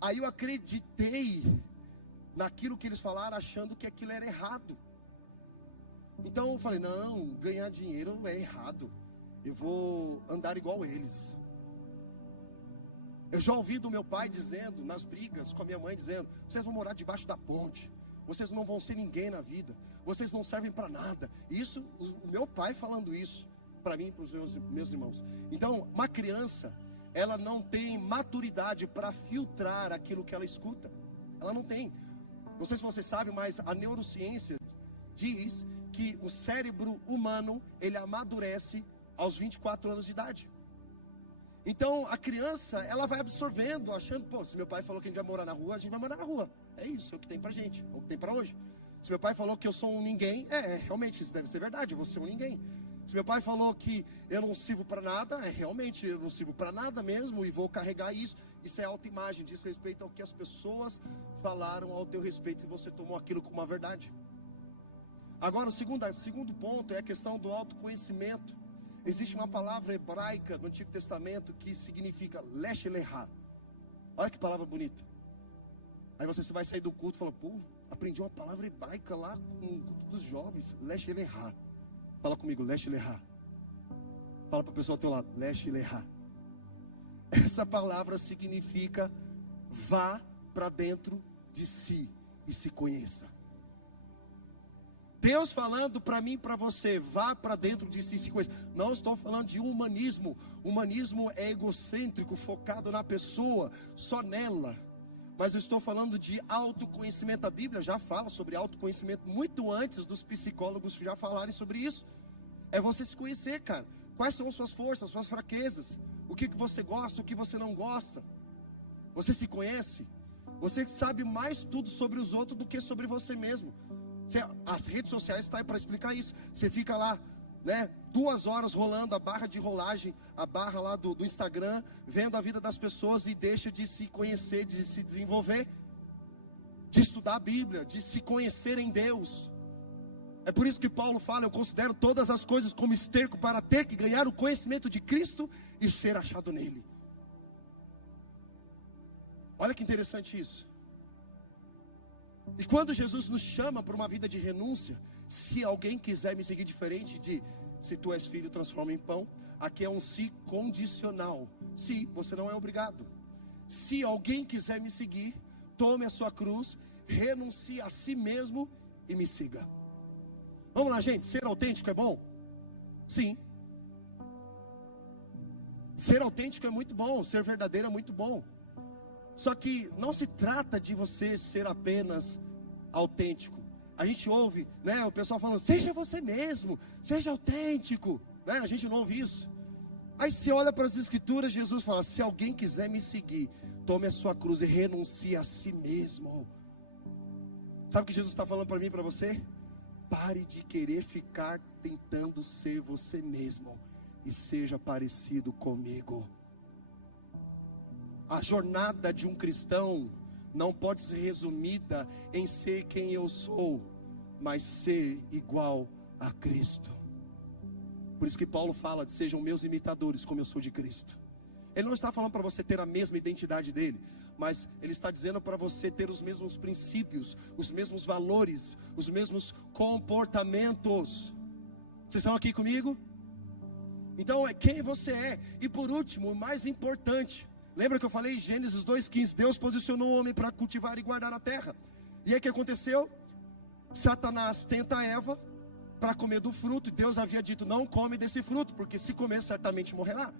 Aí eu acreditei naquilo que eles falaram, achando que aquilo era errado. Então eu falei: não, ganhar dinheiro é errado, eu vou andar igual eles. Eu já ouvi do meu pai dizendo, nas brigas com a minha mãe, dizendo: vocês vão morar debaixo da ponte, vocês não vão ser ninguém na vida, vocês não servem para nada. Isso, o meu pai falando isso para mim e para os meus irmãos. Então, uma criança, ela não tem maturidade para filtrar aquilo que ela escuta. Ela não tem. Não sei se você sabe, mas a neurociência diz que o cérebro humano, ele amadurece aos 24 anos de idade. Então a criança, ela vai absorvendo, achando: pô, se meu pai falou que a gente vai morar na rua, a gente vai morar na rua. É isso, é o que tem pra gente, é o que tem pra hoje. Se meu pai falou que eu sou um ninguém, realmente isso deve ser verdade, eu vou ser um ninguém. Se meu pai falou que eu não sirvo para nada, realmente eu não sirvo para nada mesmo e vou carregar isso. Isso é autoimagem, diz respeito ao que as pessoas falaram ao teu respeito, se você tomou aquilo como uma verdade. Agora, o segundo ponto é a questão do autoconhecimento. Existe uma palavra hebraica no Antigo Testamento que significa Lech Lechá. Olha que palavra bonita. Aí você vai sair do culto e fala, pô, aprendi uma palavra hebraica lá com o culto dos jovens, Lech Lechá. Fala comigo, Lech Lechá. Fala para a pessoa ao teu lado, Lech Lechá. Essa palavra significa vá para dentro de si e se conheça. Deus falando para mim e para você, vá para dentro de si e se conheça. Não estou falando de humanismo. Humanismo é egocêntrico, focado na pessoa, só nela. Mas eu estou falando de autoconhecimento. A Bíblia já fala sobre autoconhecimento muito antes dos psicólogos já falarem sobre isso. É você se conhecer, cara. Quais são suas forças, suas fraquezas? O que você gosta, o que você não gosta? Você se conhece? Você sabe mais tudo sobre os outros do que sobre você mesmo. As redes sociais estão aí para explicar isso. Você fica lá, né, 2 horas rolando a barra de rolagem, a barra lá do Instagram, vendo a vida das pessoas e deixa de se conhecer, de se desenvolver, de estudar a Bíblia, de se conhecer em Deus. É por isso que Paulo fala, eu considero todas as coisas como esterco para ter que ganhar o conhecimento de Cristo e ser achado nele. Olha que interessante isso. E quando Jesus nos chama para uma vida de renúncia, se alguém quiser me seguir, diferente de se tu és filho, transforma em pão, aqui é um se condicional. Se, você não é obrigado. Se alguém quiser me seguir, tome a sua cruz, renuncie a si mesmo e me siga. Vamos lá, gente, ser autêntico é bom? Sim. Ser autêntico é muito bom, ser verdadeiro é muito bom. Só que não se trata de você ser apenas autêntico. A gente ouve, né, o pessoal falando, seja você mesmo, seja autêntico, né? A gente não ouve isso. Aí você olha para as escrituras, Jesus fala, se alguém quiser me seguir, tome a sua cruz e renuncie a si mesmo. Sabe o que Jesus está falando para mim e para você? Pare de querer ficar tentando ser você mesmo e seja parecido comigo. A jornada de um cristão não pode ser resumida em ser quem eu sou, mas ser igual a Cristo. Por isso que Paulo fala, sejam meus imitadores como eu sou de Cristo. Ele não está falando para você ter a mesma identidade dele, mas ele está dizendo para você ter os mesmos princípios, os mesmos valores, os mesmos comportamentos. Vocês estão aqui comigo? Então é quem você é. E por último, o mais importante, lembra que eu falei em Gênesis 2,15, Deus posicionou o homem para cultivar e guardar a terra. E aí o que aconteceu? Satanás tenta Eva para comer do fruto, e Deus havia dito, não come desse fruto, porque se comer certamente morrerá.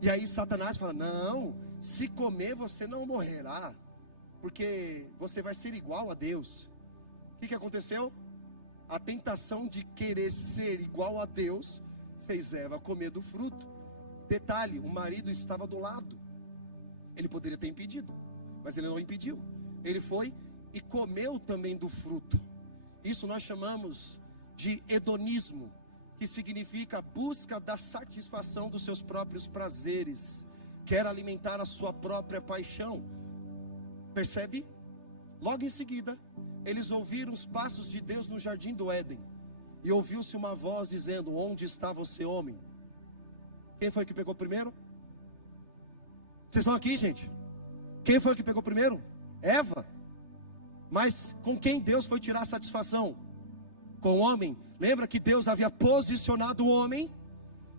E aí Satanás fala, não, se comer você não morrerá, porque você vai ser igual a Deus. O que aconteceu? A tentação de querer ser igual a Deus fez Eva comer do fruto. Detalhe, o marido estava do lado. Ele poderia ter impedido, mas ele não impediu. Ele foi e comeu também do fruto. Isso nós chamamos de hedonismo, que significa a busca da satisfação dos seus próprios prazeres. Quer alimentar a sua própria paixão. Percebe? Logo em seguida, eles ouviram os passos de Deus no jardim do Éden. E ouviu-se uma voz dizendo, onde está você, homem? Quem foi que pegou primeiro? Vocês estão aqui, gente? Quem foi que pegou primeiro? Eva. Mas com quem Deus foi tirar a satisfação? Com o homem. Lembra que Deus havia posicionado o homem?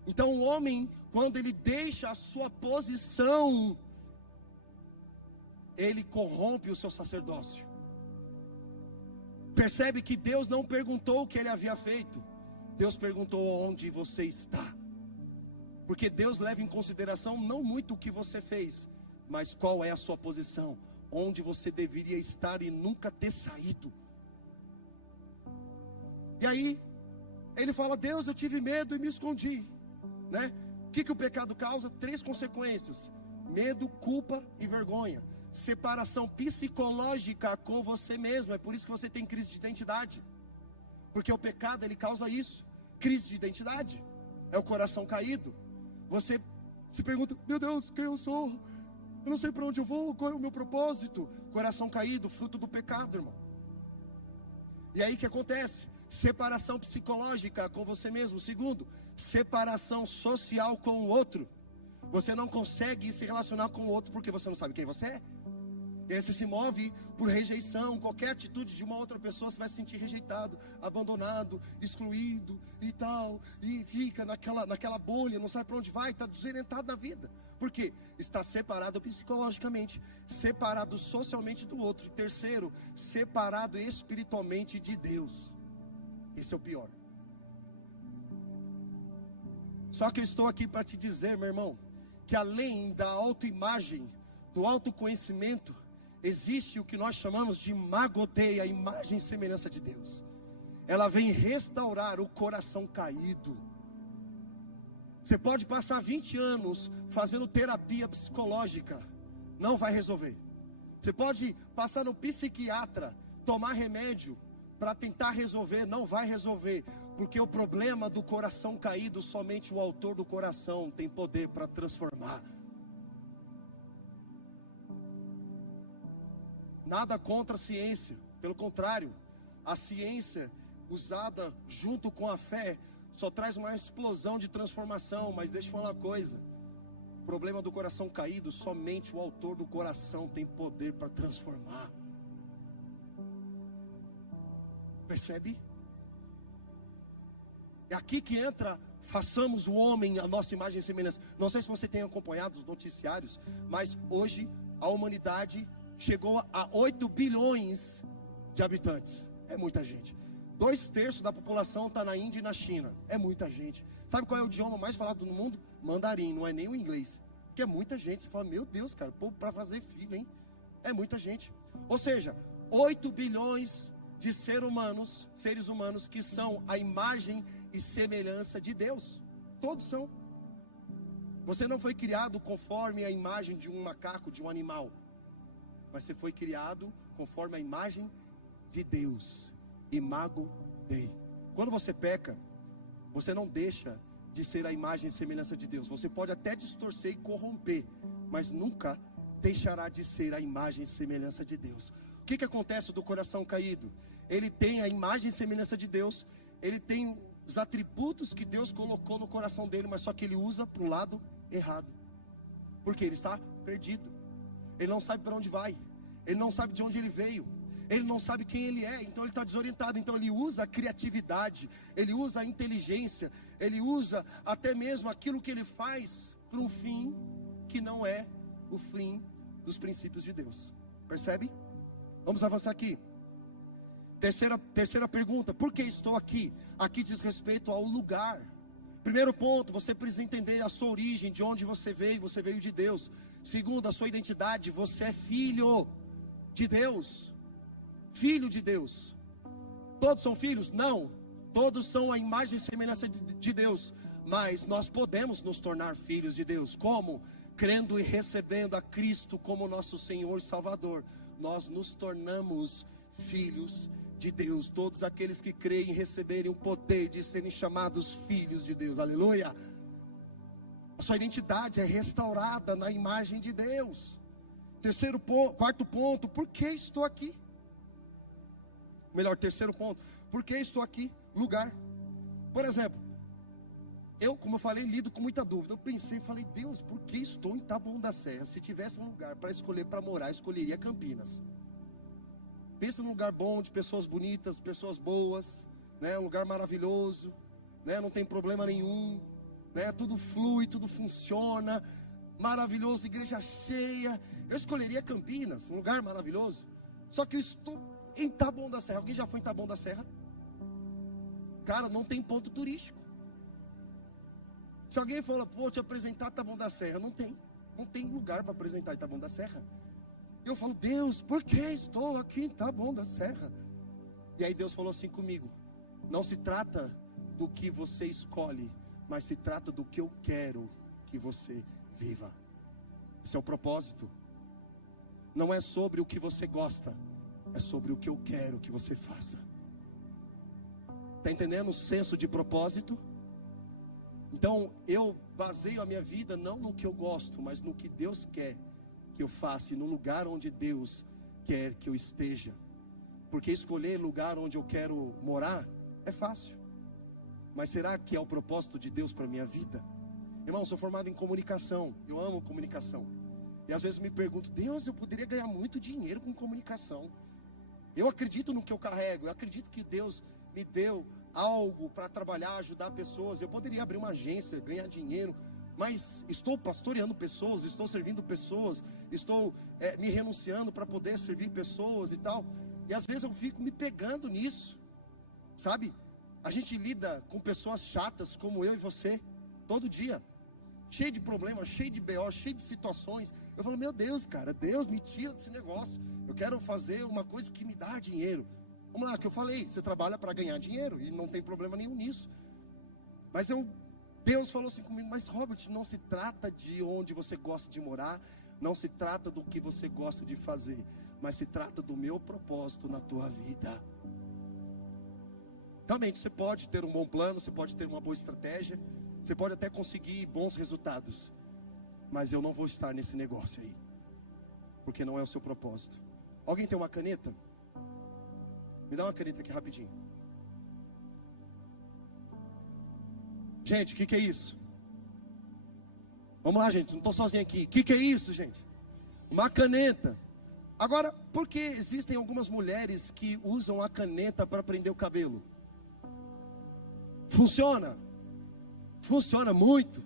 Então o homem, quando ele deixa a sua posição, ele corrompe o seu sacerdócio. Percebe que Deus não perguntou o que ele havia feito. Deus perguntou onde você está. Porque Deus leva em consideração não muito o que você fez, mas qual é a sua posição, onde você deveria estar e nunca ter saído. E aí, ele fala, Deus, eu tive medo e me escondi, né? O que o pecado causa? 3 consequências: medo, culpa e vergonha. Separação psicológica com você mesmo. É por isso que você tem crise de identidade, porque o pecado ele causa isso. crise de identidade, é o coração caído. Você se pergunta, meu Deus, quem eu sou? Eu não sei para onde eu vou, qual é o meu propósito? Coração caído, fruto do pecado, irmão. E aí o que acontece? Separação psicológica com você mesmo. Segundo, separação social com o outro. Você não consegue se relacionar com o outro porque você não sabe quem você é. E aí você se move por rejeição. Qualquer atitude de uma outra pessoa, você vai se sentir rejeitado, abandonado, excluído e tal. E fica naquela bolha, não sabe para onde vai, está desorientado na vida. Por quê? Está separado psicologicamente, separado socialmente do outro. E terceiro, separado espiritualmente de Deus. Esse é o pior. Só que eu estou aqui para te dizer, meu irmão, que além da autoimagem, do autoconhecimento, existe o que nós chamamos de magodeia, a imagem e semelhança de Deus. Ela vem restaurar o coração caído. Você pode passar 20 anos fazendo terapia psicológica, não vai resolver. Você pode passar no psiquiatra, tomar remédio para tentar resolver, não vai resolver. Porque o problema do coração caído, somente o autor do coração tem poder para transformar. Nada contra a ciência, pelo contrário, a ciência usada junto com a fé só traz uma explosão de transformação. Mas deixa eu falar uma coisa, o problema do coração caído, somente o autor do coração tem poder para transformar. Percebe? É aqui que entra, façamos o homem a nossa imagem e semelhança. Não sei se você tem acompanhado os noticiários, mas hoje a humanidade chegou a 8 bilhões de habitantes. É muita gente. 2/3 da população está na Índia e na China. É muita gente. Sabe qual é o idioma mais falado no mundo? Mandarim, não é nem o inglês. Porque é muita gente. Você fala, meu Deus, cara, povo para fazer filho, hein? É muita gente. Ou seja, 8 bilhões de seres humanos que são a imagem e semelhança de Deus. Todos são. Você não foi criado conforme a imagem de um macaco, de um animal, mas você foi criado conforme a imagem de Deus. Imago Dei. Quando você peca, você não deixa de ser a imagem e semelhança de Deus. Você pode até distorcer e corromper, mas nunca deixará de ser a imagem e semelhança de Deus. O que acontece do coração caído? Ele tem a imagem e semelhança de Deus, ele tem os atributos que Deus colocou no coração dele, mas só que ele usa para o lado errado. Porque ele está perdido. Ele não sabe para onde vai. Ele não sabe de onde ele veio. Ele não sabe quem ele é. Então ele está desorientado. Então ele usa a criatividade. Ele usa a inteligência. Ele usa até mesmo aquilo que ele faz para um fim que não é o fim dos princípios de Deus. Percebe? Vamos avançar aqui. Terceira pergunta. Por que estou aqui? Aqui diz respeito ao lugar. Primeiro ponto, você precisa entender a sua origem, de onde você veio de Deus. Segundo, a sua identidade, você é filho de Deus. Filho de Deus. Todos são filhos? Não. Todos são a imagem e semelhança de Deus. Mas nós podemos nos tornar filhos de Deus. Como? Crendo e recebendo a Cristo como nosso Senhor e Salvador. Nós nos tornamos filhos de Deus. Todos aqueles que creem e receberem o poder de serem chamados filhos de Deus. Aleluia. A sua identidade é restaurada na imagem de Deus. Quarto ponto, por que estou aqui? Terceiro ponto, por que estou aqui? Lugar. Por exemplo, como eu falei, lido com muita dúvida. Eu pensei e falei, Deus, por que estou em Taboão da Serra? Se tivesse um lugar para escolher para morar, escolheria Campinas. Pensa num lugar bom, de pessoas bonitas, pessoas boas, né? Um lugar maravilhoso, né? Não tem problema nenhum, né? Tudo flui, tudo funciona, maravilhoso, igreja cheia. Eu escolheria Campinas, um lugar maravilhoso. Só que eu estou em Taboão da Serra. Alguém já foi em Taboão da Serra? Cara, não tem ponto turístico. Se alguém fala, vou te apresentar Taboão da Serra, não tem lugar para apresentar em Taboão da Serra. Eu falo, Deus, por que estou aqui em Taboão da Serra? E aí Deus falou assim comigo, não se trata do que você escolhe, mas se trata do que eu quero que você viva. Esse é o propósito. Não é sobre o que você gosta, é sobre o que eu quero que você faça. Está entendendo o senso de propósito? Então eu baseio a minha vida não no que eu gosto, mas no que Deus quer que eu faça e no lugar onde Deus quer que eu esteja. Porque escolher lugar onde eu quero morar é fácil, mas será que é o propósito de Deus para a minha vida? Irmão, eu sou formado em comunicação, eu amo comunicação. E às vezes me pergunto, Deus, eu poderia ganhar muito dinheiro com comunicação. Eu acredito no que eu carrego, eu acredito que Deus me deu algo para trabalhar, ajudar pessoas. Eu poderia abrir uma agência, ganhar dinheiro, mas estou pastoreando pessoas, estou servindo pessoas, estou me renunciando para poder servir pessoas e tal. E às vezes eu fico me pegando nisso, sabe? A gente lida com pessoas chatas como eu e você, todo dia, cheio de problemas, cheio de BO, cheio de situações. Eu falo, meu Deus, cara, Deus me tira desse negócio. Eu quero fazer uma coisa que me dá dinheiro. Vamos lá, que eu falei, você trabalha para ganhar dinheiro e não tem problema nenhum nisso. Mas Deus falou assim comigo, mas Robert, não se trata de onde você gosta de morar, não se trata do que você gosta de fazer, mas se trata do meu propósito na tua vida. Realmente, você pode ter um bom plano, você pode ter uma boa estratégia, você pode até conseguir bons resultados, mas eu não vou estar nesse negócio aí, porque não é o seu propósito. Alguém tem uma caneta? Me dá uma caneta aqui rapidinho. Gente, o que é isso? Vamos lá, gente, não estou sozinho aqui. O que é isso, gente? Uma caneta. Agora, por que existem algumas mulheres que usam a caneta para prender o cabelo? Funciona? Funciona muito.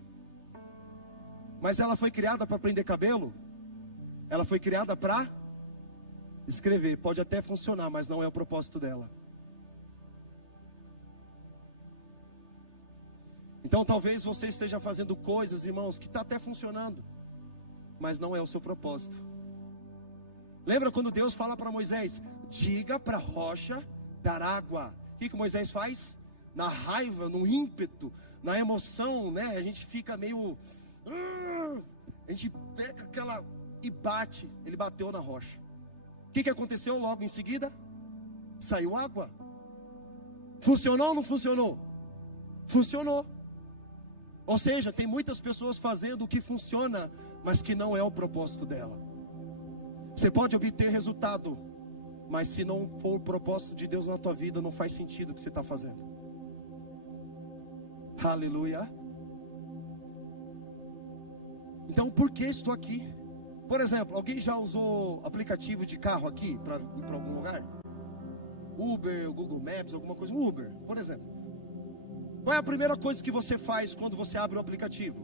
Mas ela foi criada para prender cabelo? Ela foi criada para escrever. Pode até funcionar, mas não é o propósito dela. Então talvez você esteja fazendo coisas, irmãos, que está até funcionando, mas não é o seu propósito. Lembra quando Deus fala para Moisés, diga para a rocha dar água? O que Moisés faz? Na raiva, no ímpeto, na emoção, né? A gente fica meio... A gente pega aquela e bate. Ele bateu na rocha. O que aconteceu logo em seguida? Saiu água. Funcionou ou não funcionou? Funcionou. Ou seja, tem muitas pessoas fazendo o que funciona, mas que não é o propósito dela. Você pode obter resultado, mas se não for o propósito de Deus na tua vida, não faz sentido o que você está fazendo. Aleluia. Então, por que estou aqui? Por exemplo, alguém já usou aplicativo de carro aqui para ir para algum lugar? Uber, Google Maps, alguma coisa. Uber, por exemplo. Qual é a primeira coisa que você faz quando você abre o aplicativo?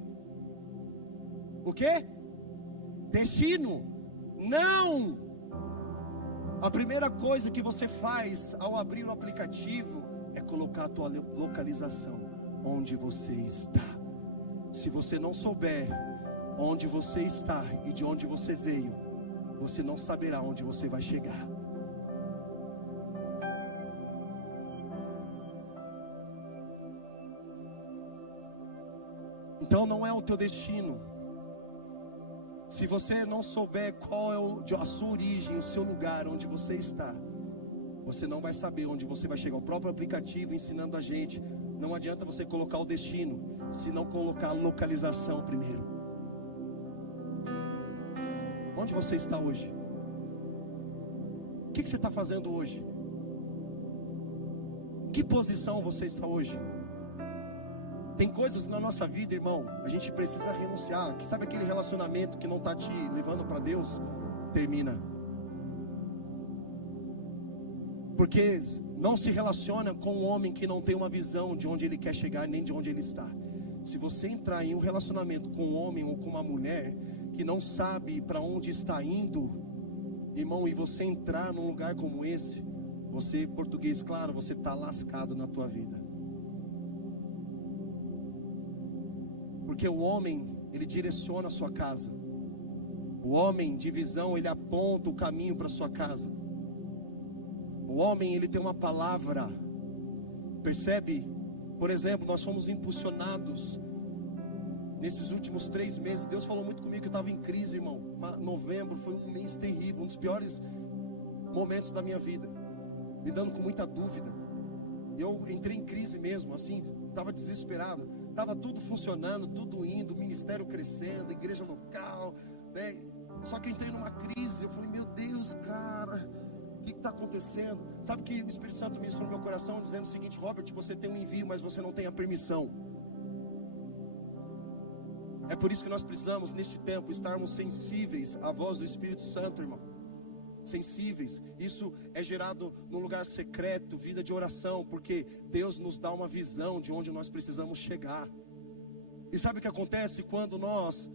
O quê? Destino? Não! A primeira coisa que você faz ao abrir o aplicativo é colocar a tua localização, onde você está. Se você não souber onde você está e de onde você veio, você não saberá onde você vai chegar. Então não é o teu destino. Se você não souber qual é a sua origem, o seu lugar, onde você está, você não vai saber onde você vai chegar. O próprio aplicativo ensinando a gente, não adianta você colocar o destino, se não colocar a localização primeiro. Onde você está hoje? O que você está fazendo hoje? Que posição você está hoje? Tem coisas na nossa vida, irmão, a gente precisa renunciar. Que sabe aquele relacionamento que não está te levando para Deus? Termina. Porque não se relaciona com um homem que não tem uma visão de onde ele quer chegar, nem de onde ele está. Se você entrar em um relacionamento com um homem ou com uma mulher que não sabe para onde está indo, irmão, e você entrar num lugar como esse, você, português claro, você está lascado na tua vida. Porque o homem, ele direciona a sua casa. O homem de visão, ele aponta o caminho para a sua casa. O homem, ele tem uma palavra. Percebe? Por exemplo, nós fomos impulsionados nesses últimos 3 meses. Deus falou muito comigo que eu estava em crise, irmão. Novembro foi um mês terrível, um dos piores momentos da minha vida, lidando com muita dúvida. eu entrei em crise mesmo, assim, estava desesperado. Estava tudo funcionando, tudo indo, ministério crescendo, igreja local, né? Só que eu entrei numa crise. Eu falei, meu Deus, cara, o que está acontecendo? Sabe que o Espírito Santo ministrou no meu coração dizendo o seguinte: Robert, você tem um envio, mas você não tem a permissão. É por isso que nós precisamos, neste tempo, estarmos sensíveis à voz do Espírito Santo, irmão. Sensíveis. Isso é gerado num lugar secreto, vida de oração, porque Deus nos dá uma visão de onde nós precisamos chegar. E sabe o que acontece quando nós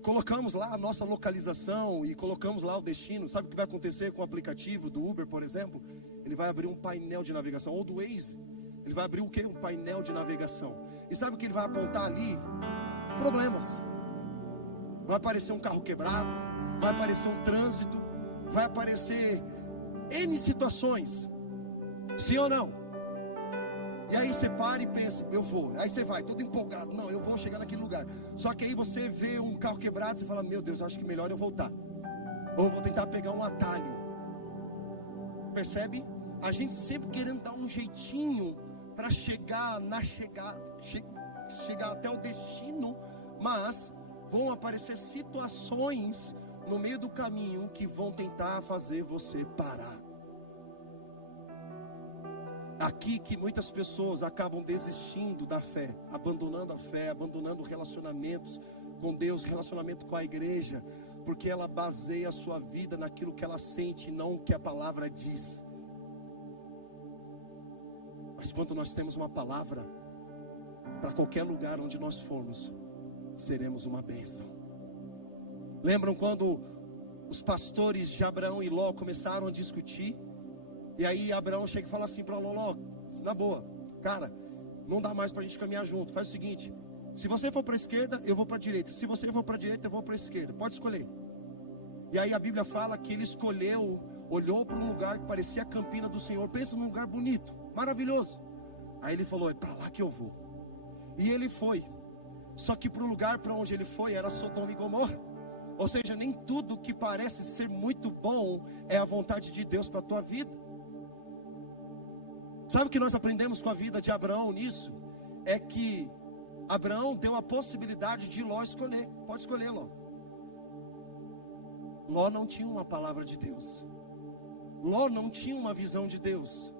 colocamos lá a nossa localização e colocamos lá o destino? Sabe o que vai acontecer com o aplicativo do Uber, por exemplo? Ele vai abrir um painel de navegação, ou do Waze. Ele vai abrir o quê? Um painel de navegação. E sabe o que ele vai apontar ali? Problemas. Vai aparecer um carro quebrado, vai aparecer um trânsito, vai aparecer N situações. Sim ou não? E aí você para e pensa, eu vou. Aí você vai, todo empolgado, não, eu vou chegar naquele lugar. Só que aí você vê um carro quebrado, você fala, meu Deus, acho que melhor eu voltar. Ou eu vou tentar pegar um atalho. Percebe? A gente sempre querendo dar um jeitinho para chegar até o destino, mas vão aparecer situações no meio do caminho que vão tentar fazer você parar. Aqui que muitas pessoas acabam desistindo da fé, abandonando relacionamentos com Deus, relacionamento com a igreja, porque ela baseia a sua vida naquilo que ela sente e não o que a palavra diz. Mas quando nós temos uma palavra, para qualquer lugar onde nós formos, seremos uma bênção. Lembram quando os pastores de Abraão e Ló começaram a discutir? E aí Abraão chega e fala assim para Ló, na boa, cara, não dá mais para a gente caminhar junto. Faz o seguinte, se você for para a esquerda, eu vou para a direita. Se você for para a direita, eu vou para a esquerda. Pode escolher. E aí a Bíblia fala que ele olhou para um lugar que parecia a campina do Senhor. Pensa num lugar bonito, maravilhoso. Aí ele falou, é para lá que eu vou. E ele foi. Só que para o lugar para onde ele foi era Sodoma e Gomorra. Ou seja, nem tudo que parece ser muito bom é a vontade de Deus para a tua vida. Sabe o que nós aprendemos com a vida de Abraão nisso? É que Abraão deu a possibilidade de Ló escolher. Pode escolher, Ló. Ló não tinha uma palavra de Deus. Ló não tinha uma visão de Deus.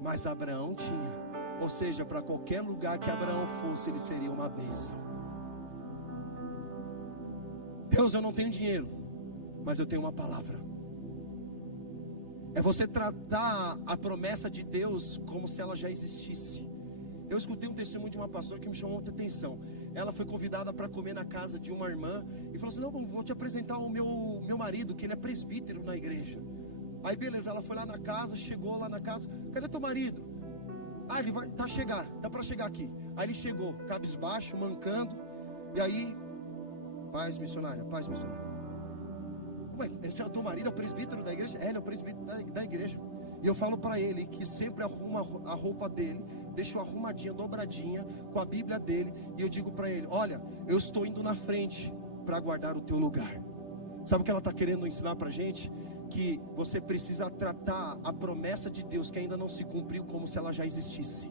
Mas Abraão tinha. Ou seja, para qualquer lugar que Abraão fosse, ele seria uma bênção. Deus, eu não tenho dinheiro, mas eu tenho uma palavra. É você tratar a promessa de Deus como se ela já existisse. Eu escutei um testemunho de uma pastora que me chamou muita atenção. Ela foi convidada para comer na casa de uma irmã e falou assim, não, vou te apresentar o meu marido, que ele é presbítero na igreja. Aí beleza, ela foi lá na casa, chegou lá na casa, cadê teu marido? Ah, ele vai chegar, dá para chegar aqui. Aí ele chegou, cabisbaixo, mancando. E aí, paz missionária. Ué, esse é o teu marido, é o presbítero da igreja? É, ele é o presbítero da igreja. E eu falo para ele que sempre arruma a roupa dele, deixa arrumadinha, dobradinha, com a Bíblia dele. E eu digo para ele, olha, eu estou indo na frente para guardar o teu lugar. Sabe o que ela está querendo ensinar para a gente? Que você precisa tratar a promessa de Deus que ainda não se cumpriu como se ela já existisse.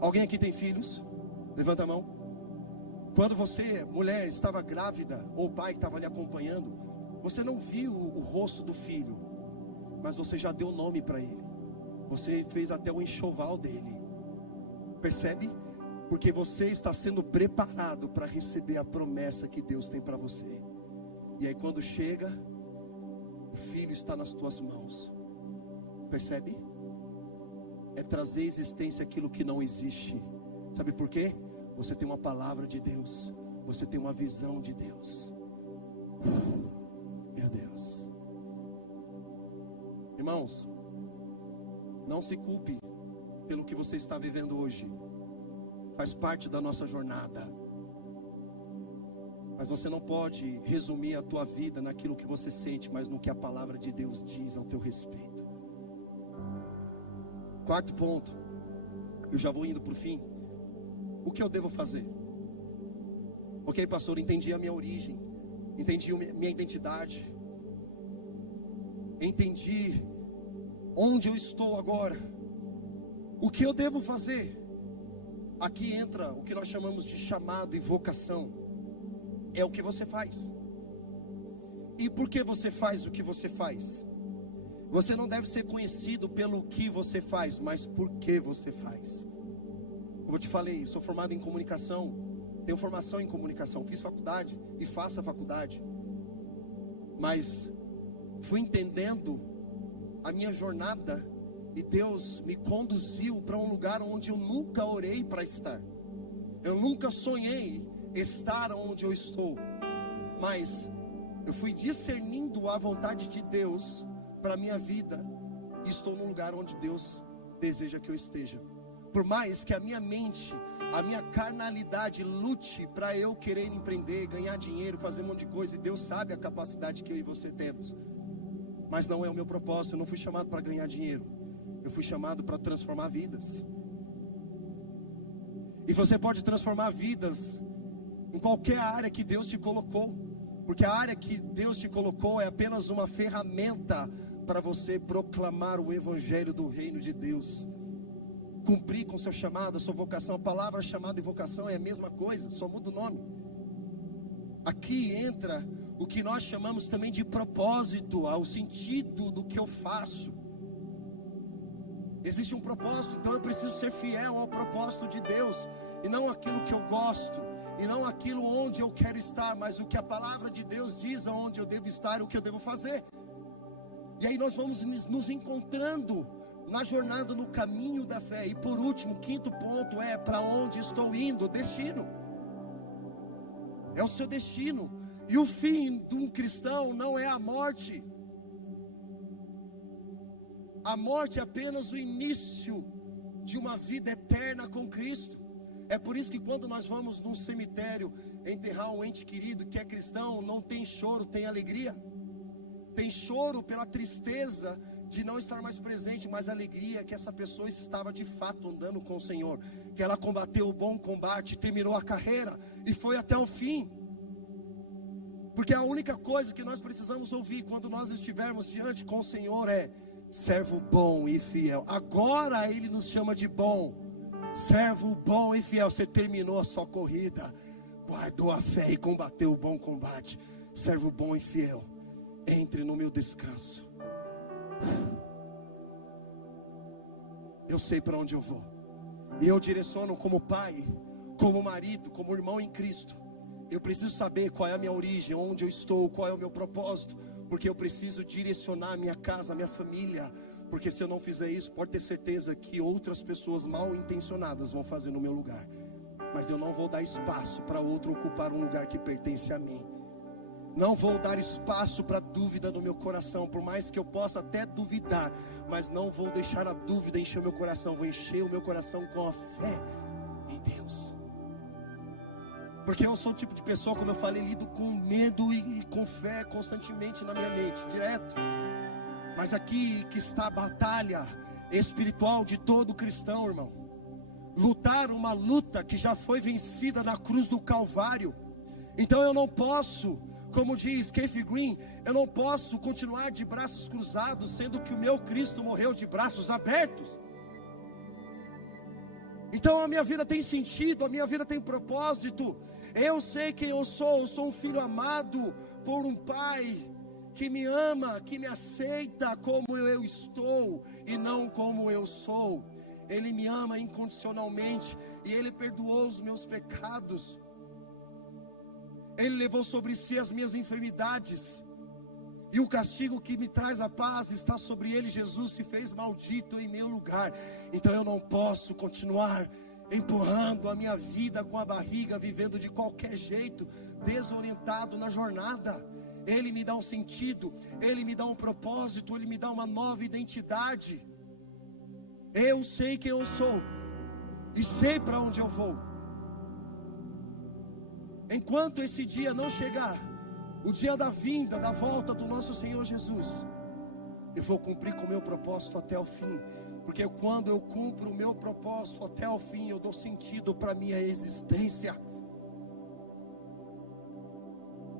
Alguém aqui tem filhos? Levanta a mão. Quando você, mulher, estava grávida, ou o pai estava lhe acompanhando, você não viu o rosto do filho, mas você já deu nome para ele. Você fez até o enxoval dele. Percebe? Porque você está sendo preparado para receber a promessa que Deus tem para você. E aí quando chega, o filho está nas tuas mãos. Percebe? É trazer à existência aquilo que não existe. Sabe por quê? Você tem uma palavra de Deus. Você tem uma visão de Deus. Meu Deus. Irmãos, não se culpe pelo que você está vivendo hoje. Faz parte da nossa jornada. Mas você não pode resumir a tua vida naquilo que você sente, mas no que a palavra de Deus diz ao teu respeito. Quarto ponto. Eu já vou indo para o fim. O que eu devo fazer? Ok, pastor, entendi a minha origem. Entendi minha identidade. Entendi onde eu estou agora, o que eu devo fazer? Aqui entra o que nós chamamos de chamado e vocação. É o que você faz. E por que você faz o que você faz? Você não deve ser conhecido pelo que você faz, mas por que você faz. Como eu te falei, sou formado em comunicação, tenho formação em comunicação, fiz faculdade e faço a faculdade. Mas fui entendendo a minha jornada e Deus me conduziu para um lugar onde eu nunca orei para estar. Eu nunca sonhei estar onde eu estou. Mas eu fui discernindo a vontade de Deus para a minha vida e estou no lugar onde Deus deseja que eu esteja. Por mais que a minha mente, a minha carnalidade lute para eu querer empreender, ganhar dinheiro, fazer um monte de coisa, e Deus sabe a capacidade que eu e você temos. Mas não é o meu propósito. Eu não fui chamado para ganhar dinheiro, eu fui chamado para transformar vidas. E você pode transformar vidas em qualquer área que Deus te colocou, porque a área que Deus te colocou é apenas uma ferramenta para você proclamar o evangelho do reino de Deus, cumprir com seu chamado, a sua vocação. A palavra chamado e vocação é a mesma coisa, só muda o nome. Aqui entra o que nós chamamos também de propósito, ao sentido do que eu faço. Existe um propósito, então eu preciso ser fiel ao propósito de Deus, e não aquilo que eu gosto, e não aquilo onde eu quero estar, mas o que a palavra de Deus diz aonde eu devo estar e o que eu devo fazer. E aí nós vamos nos encontrando na jornada, no caminho da fé. E por último, quinto ponto é: para onde estou indo? Destino. É o seu destino. E o fim de um cristão não é a morte. A morte é apenas o início de uma vida eterna com Cristo. É por isso que quando nós vamos num cemitério enterrar um ente querido que é cristão, não tem choro, tem alegria. Tem choro pela tristeza de não estar mais presente, mas alegria que essa pessoa estava de fato andando com o Senhor, que ela combateu o bom combate, terminou a carreira e foi até o fim. Porque a única coisa que nós precisamos ouvir quando nós estivermos diante com o Senhor é: servo bom e fiel. Agora Ele nos chama de bom, servo bom e fiel. Você terminou a sua corrida, guardou a fé e combateu o bom combate. Servo bom e fiel, entre no meu descanso. Eu sei para onde eu vou, e eu direciono como pai, como marido, como irmão em Cristo. Eu preciso saber qual é a minha origem, onde eu estou, qual é o meu propósito, porque eu preciso direcionar a minha casa, a minha família. Porque se eu não fizer isso, pode ter certeza que outras pessoas mal intencionadas vão fazer no meu lugar, mas eu não vou dar espaço para outro ocupar um lugar que pertence a mim. Não vou dar espaço para dúvida no meu coração, por mais que eu possa até duvidar, mas não vou deixar a dúvida encher o meu coração. Vou encher o meu coração com a fé em Deus. Porque eu sou o tipo de pessoa, como eu falei, lido com medo e com fé constantemente na minha mente, direto. Mas aqui que está a batalha espiritual de todo cristão, irmão. Lutar uma luta que já foi vencida na cruz do Calvário. Então eu não posso, como diz Keith Green, eu não posso continuar de braços cruzados, sendo que o meu Cristo morreu de braços abertos. Então a minha vida tem sentido, a minha vida tem propósito. Eu sei quem eu sou um filho amado por um pai que me ama, que me aceita como eu estou e não como eu sou. Ele me ama incondicionalmente e Ele perdoou os meus pecados. Ele levou sobre si as minhas enfermidades, e o castigo que me traz a paz está sobre Ele. Jesus se fez maldito em meu lugar. Então eu não posso continuar empurrando a minha vida com a barriga, vivendo de qualquer jeito, desorientado na jornada. Ele me dá um sentido, Ele me dá um propósito, Ele me dá uma nova identidade. Eu sei quem eu sou e sei para onde eu vou. Enquanto esse dia não chegar, o dia da vinda, da volta do nosso Senhor Jesus, eu vou cumprir com o meu propósito até o fim. Porque quando eu cumpro o meu propósito até o fim, eu dou sentido para a minha existência.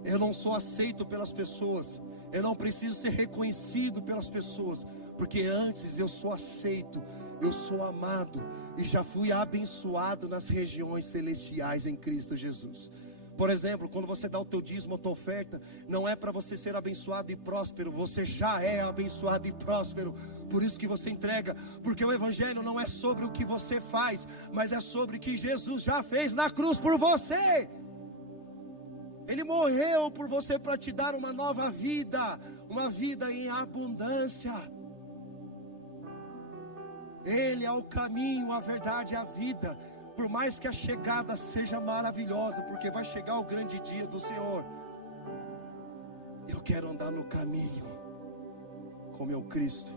Eu não sou aceito pelas pessoas, eu não preciso ser reconhecido pelas pessoas, porque antes eu sou aceito, eu sou amado e já fui abençoado nas regiões celestiais em Cristo Jesus. Por exemplo, quando você dá o teu dízimo, a tua oferta, não é para você ser abençoado e próspero, você já é abençoado e próspero, por isso que você entrega, porque o evangelho não é sobre o que você faz, mas é sobre o que Jesus já fez na cruz por você. Ele morreu por você para te dar uma nova vida, uma vida em abundância. Ele é o caminho, a verdade e a vida. Por mais que a chegada seja maravilhosa, porque vai chegar o grande dia do Senhor, eu quero andar no caminho com meu Cristo.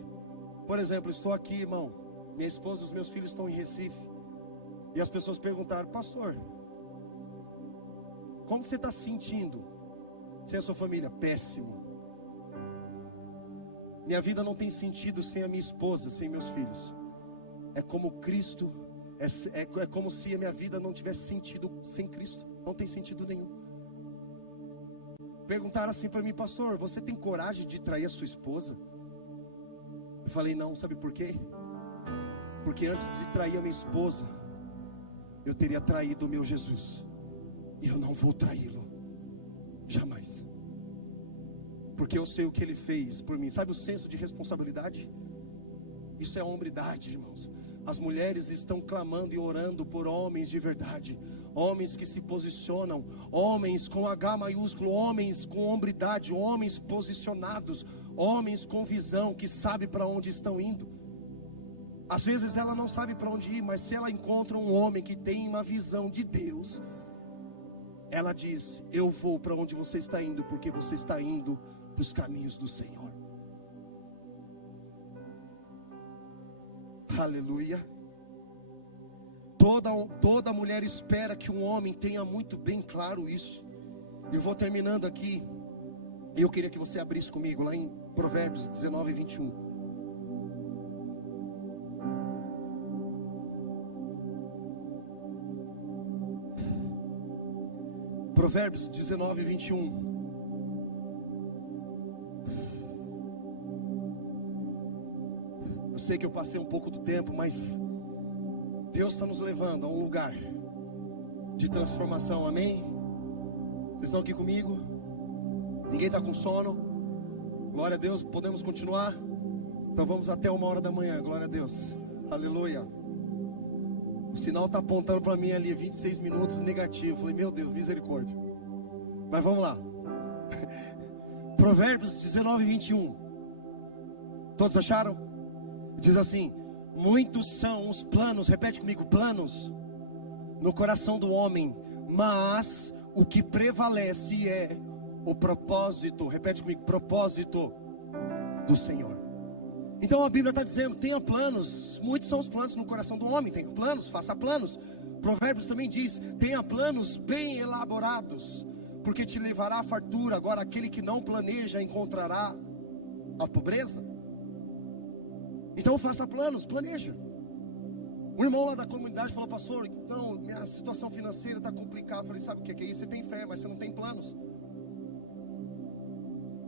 Por exemplo, estou aqui, irmão, minha esposa e os meus filhos estão em Recife, e as pessoas perguntaram: pastor, como que você está se sentindo sem a sua família? Péssimo. Minha vida não tem sentido sem a minha esposa, sem meus filhos. É como Cristo, é como se a minha vida não tivesse sentido sem Cristo. Não tem sentido nenhum. Perguntaram assim para mim: pastor, você tem coragem de trair a sua esposa? Eu falei: não, sabe por quê? Porque antes de trair a minha esposa, eu teria traído o meu Jesus, e eu não vou traí-lo, jamais, porque eu sei o que Ele fez por mim. Sabe o senso de responsabilidade? Isso é hombridade, irmãos. As mulheres estão clamando e orando por homens de verdade, homens que se posicionam, homens com H maiúsculo, homens com hombridade, homens posicionados, homens com visão, que sabem para onde estão indo. Às vezes ela não sabe para onde ir, mas se ela encontra um homem que tem uma visão de Deus, ela diz: eu vou para onde você está indo, porque você está indo para os caminhos do Senhor. Aleluia. Toda mulher espera que um homem tenha muito bem claro isso. E eu vou terminando aqui. E eu queria que você abrisse comigo lá em Provérbios 19, 21. Provérbios 19, 21. Eu sei que eu passei um pouco do tempo, mas Deus está nos levando a um lugar de transformação, amém? Vocês estão aqui comigo? Ninguém está com sono? Glória a Deus, podemos continuar? Então vamos até 1h da manhã, glória a Deus, aleluia. O sinal está apontando para mim ali, 26 minutos negativo. Falei: meu Deus, misericórdia. Mas vamos lá. Provérbios 19, 21. Todos acharam? Diz assim: muitos são os planos, repete comigo, planos no coração do homem, mas o que prevalece é o propósito, repete comigo, propósito do Senhor. Então a Bíblia está dizendo: tenha planos. Muitos são os planos no coração do homem. Tenha planos, faça planos. Provérbios também diz: tenha planos bem elaborados, porque te levará à fartura. Agora aquele que não planeja encontrará a pobreza. Então faça planos, planeja. Um irmão lá da comunidade falou: pastor, então minha situação financeira está complicada. Eu falei: sabe o que é isso? Você tem fé, mas você não tem planos.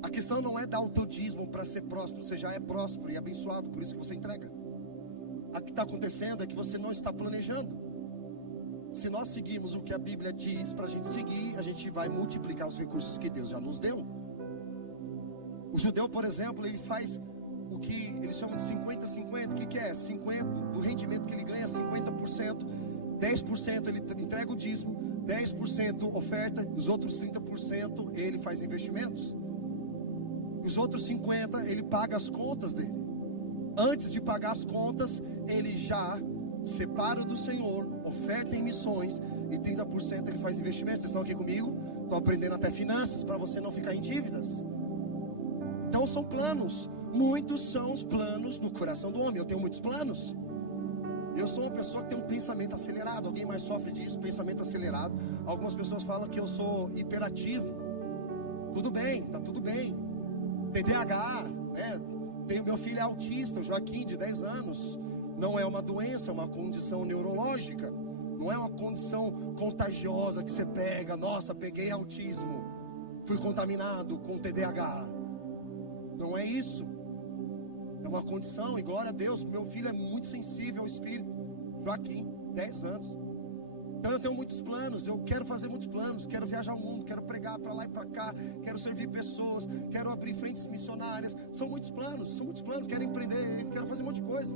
A questão não é dar o teu dízimo para ser próspero. Você já é próspero e abençoado, por isso que você entrega. O que está acontecendo é que você não está planejando. Se nós seguirmos o que a Bíblia diz para a gente seguir, a gente vai multiplicar os recursos que Deus já nos deu. O judeu, por exemplo, ele faz o que eles chamam de 50-50. O que é? 50 do rendimento que ele ganha, 50%, 10% ele entrega o dízimo, 10% oferta, os outros 30% ele faz investimentos. Os outros 50% ele paga as contas dele. Antes de pagar as contas, ele já separa do Senhor, oferta em missões, e 30% ele faz investimentos. Vocês estão aqui comigo? Estou aprendendo até finanças para você não ficar em dívidas. Então são planos. Muitos são os planos no coração do homem. Eu tenho muitos planos. Eu sou uma pessoa que tem um pensamento acelerado. Alguém mais sofre disso, pensamento acelerado. Algumas pessoas falam que eu sou hiperativo. Tudo bem, tá tudo bem. TDAH, né? Meu filho é autista, o Joaquim, de 10 anos. Não é uma doença, é uma condição neurológica. Não é uma condição contagiosa que você pega. Nossa, peguei autismo, fui contaminado com TDAH. Não é isso. É uma condição, e glória a Deus, meu filho é muito sensível ao Espírito. Joaquim, 10 anos. Então eu tenho muitos planos, eu quero fazer muitos planos, quero viajar o mundo, quero pregar para lá e para cá, quero servir pessoas, quero abrir frentes missionárias. São muitos planos, quero empreender, quero fazer um monte de coisa.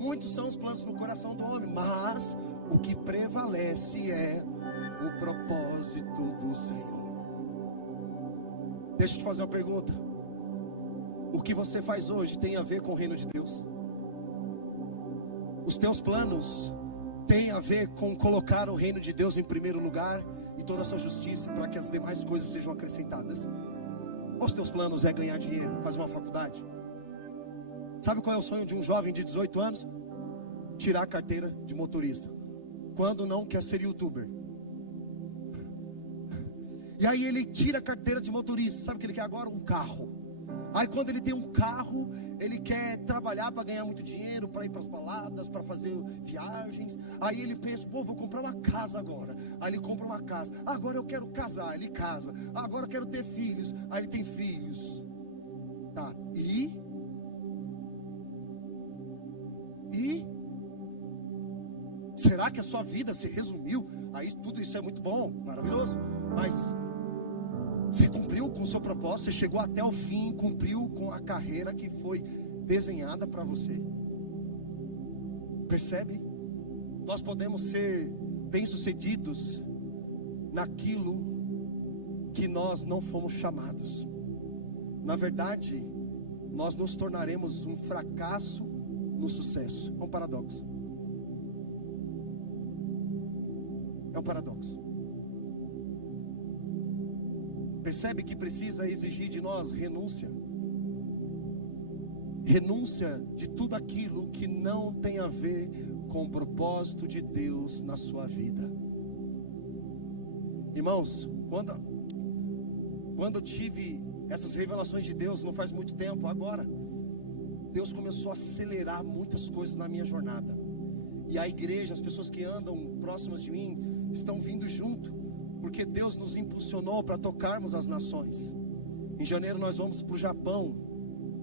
Muitos são os planos no coração do homem, mas o que prevalece é o propósito do Senhor. Deixa eu te fazer uma pergunta. O que você faz hoje tem a ver com o reino de Deus? Os teus planos têm a ver com colocar o reino de Deus em primeiro lugar e toda a sua justiça, para que as demais coisas sejam acrescentadas? Ou os teus planos é ganhar dinheiro, fazer uma faculdade? Sabe qual é o sonho de um jovem de 18 anos? Tirar a carteira de motorista. Quando não quer ser youtuber. E aí ele tira a carteira de motorista. Sabe o que ele quer agora? Um carro. Aí quando ele tem um carro, ele quer trabalhar para ganhar muito dinheiro, para ir para as baladas, para fazer viagens. Aí ele pensa, pô, vou comprar uma casa agora. Aí ele compra uma casa. Agora eu quero casar, ele casa. Agora eu quero ter filhos. Aí ele tem filhos. Tá, e será que a sua vida se resumiu a isso? Tudo isso é muito bom, maravilhoso, mas você cumpriu com o seu propósito? Você chegou até o fim, cumpriu com a carreira que foi desenhada para você? Percebe? Nós podemos ser bem-sucedidos naquilo que nós não fomos chamados. Na verdade, nós nos tornaremos um fracasso no sucesso. É um paradoxo. É um paradoxo. Percebe que precisa exigir de nós renúncia. Renúncia de tudo aquilo que não tem a ver com o propósito de Deus na sua vida. Irmãos, quando eu tive essas revelações de Deus, não faz muito tempo, agora Deus começou a acelerar muitas coisas na minha jornada. E a igreja, as pessoas que andam próximas de mim, estão vindo junto, porque Deus nos impulsionou para tocarmos as nações. Em janeiro nós vamos para o Japão,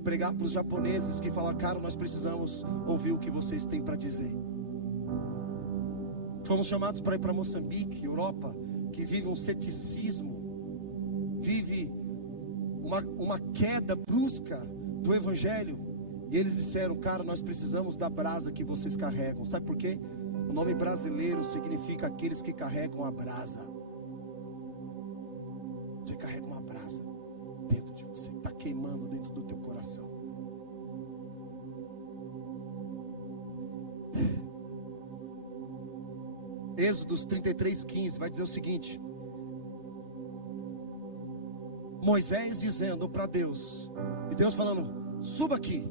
pregar para os japoneses que falam, cara, nós precisamos ouvir o que vocês têm para dizer. Fomos chamados para ir para Moçambique, Europa, que vive um ceticismo, vive uma queda brusca do evangelho. E eles disseram, cara, nós precisamos da brasa que vocês carregam. Sabe por quê? O nome brasileiro significa aqueles que carregam a brasa. Você carrega uma brasa dentro de você, está queimando dentro do teu coração. Êxodo 33:15 vai dizer o seguinte: Moisés dizendo para Deus, e Deus falando, suba aqui,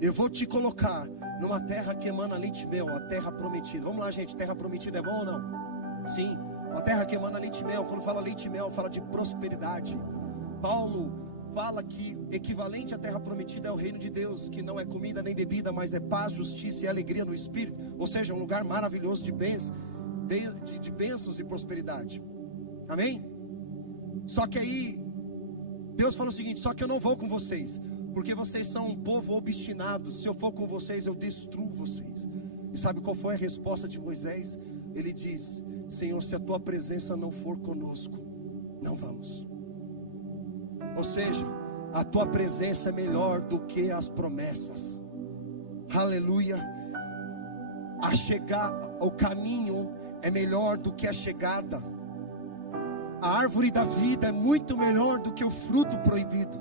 eu vou te colocar numa terra que emana leite e mel, a terra prometida. Vamos lá, gente, terra prometida é bom ou não? Sim, a terra que emana leite e mel. Quando fala leite e mel, fala de prosperidade. Paulo fala que equivalente à terra prometida é o reino de Deus, que não é comida nem bebida, mas é paz, justiça e alegria no Espírito. Ou seja, um lugar maravilhoso de bênçãos e prosperidade. Amém? Só que aí Deus fala o seguinte, só que eu não vou com vocês, porque vocês são um povo obstinado. Se eu for com vocês, eu destruo vocês. E sabe qual foi a resposta de Moisés? Ele diz, Senhor, se a tua presença não for conosco, não vamos. Ou seja, a tua presença é melhor do que as promessas. Aleluia. O caminho é melhor do que a chegada. A árvore da vida é muito melhor do que o fruto proibido.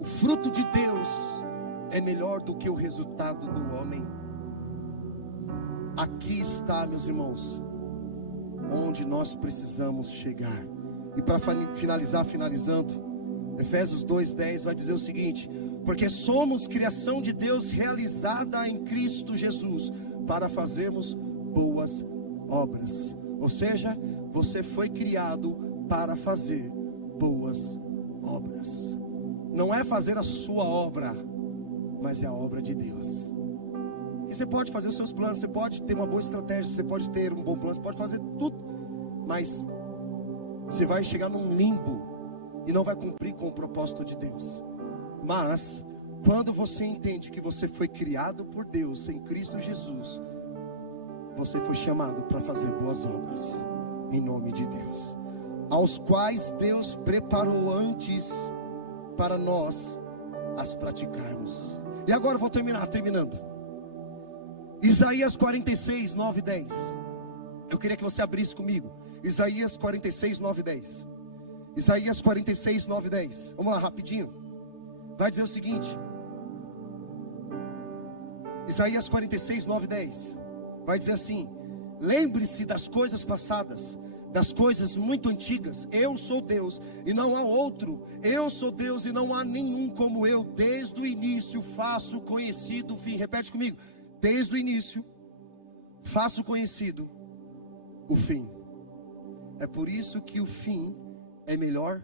O fruto de Deus é melhor do que o resultado do homem. Aqui está, meus irmãos, onde nós precisamos chegar. E para finalizando, Efésios 2:10 vai dizer o seguinte: porque somos criação de Deus realizada em Cristo Jesus, para fazermos boas obras. Ou seja, você foi criado para fazer boas obras. Não é fazer a sua obra, mas é a obra de Deus. E você pode fazer os seus planos, você pode ter uma boa estratégia, você pode ter um bom plano, você pode fazer tudo, mas você vai chegar num limbo e não vai cumprir com o propósito de Deus. Mas quando você entende que você foi criado por Deus em Cristo Jesus, você foi chamado para fazer boas obras, em nome de Deus, aos quais Deus preparou antes para nós as praticarmos. E agora eu vou terminando. Isaías 46, 9 e 10. Eu queria que você abrisse comigo. Isaías 46, 9 e 10. Isaías 46, 9 e 10. Vamos lá, rapidinho. Vai dizer o seguinte. Isaías 46, 9 e 10. Vai dizer assim: lembre-se das coisas passadas, das coisas muito antigas. Eu sou Deus e não há outro. Eu sou Deus e não há nenhum como eu. Desde o início faço conhecido o fim. Repete comigo. Desde o início faço conhecido o fim. É por isso que o fim é melhor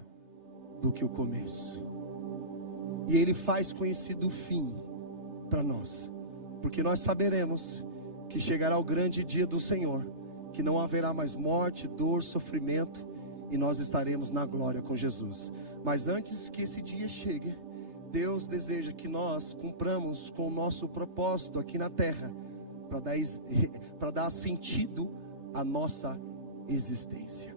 do que o começo. E Ele faz conhecido o fim para nós, porque nós saberemos que chegará o grande dia do Senhor, que não haverá mais morte, dor, sofrimento, e nós estaremos na glória com Jesus. Mas antes que esse dia chegue, Deus deseja que nós cumpramos com o nosso propósito aqui na terra, para dar sentido à nossa existência.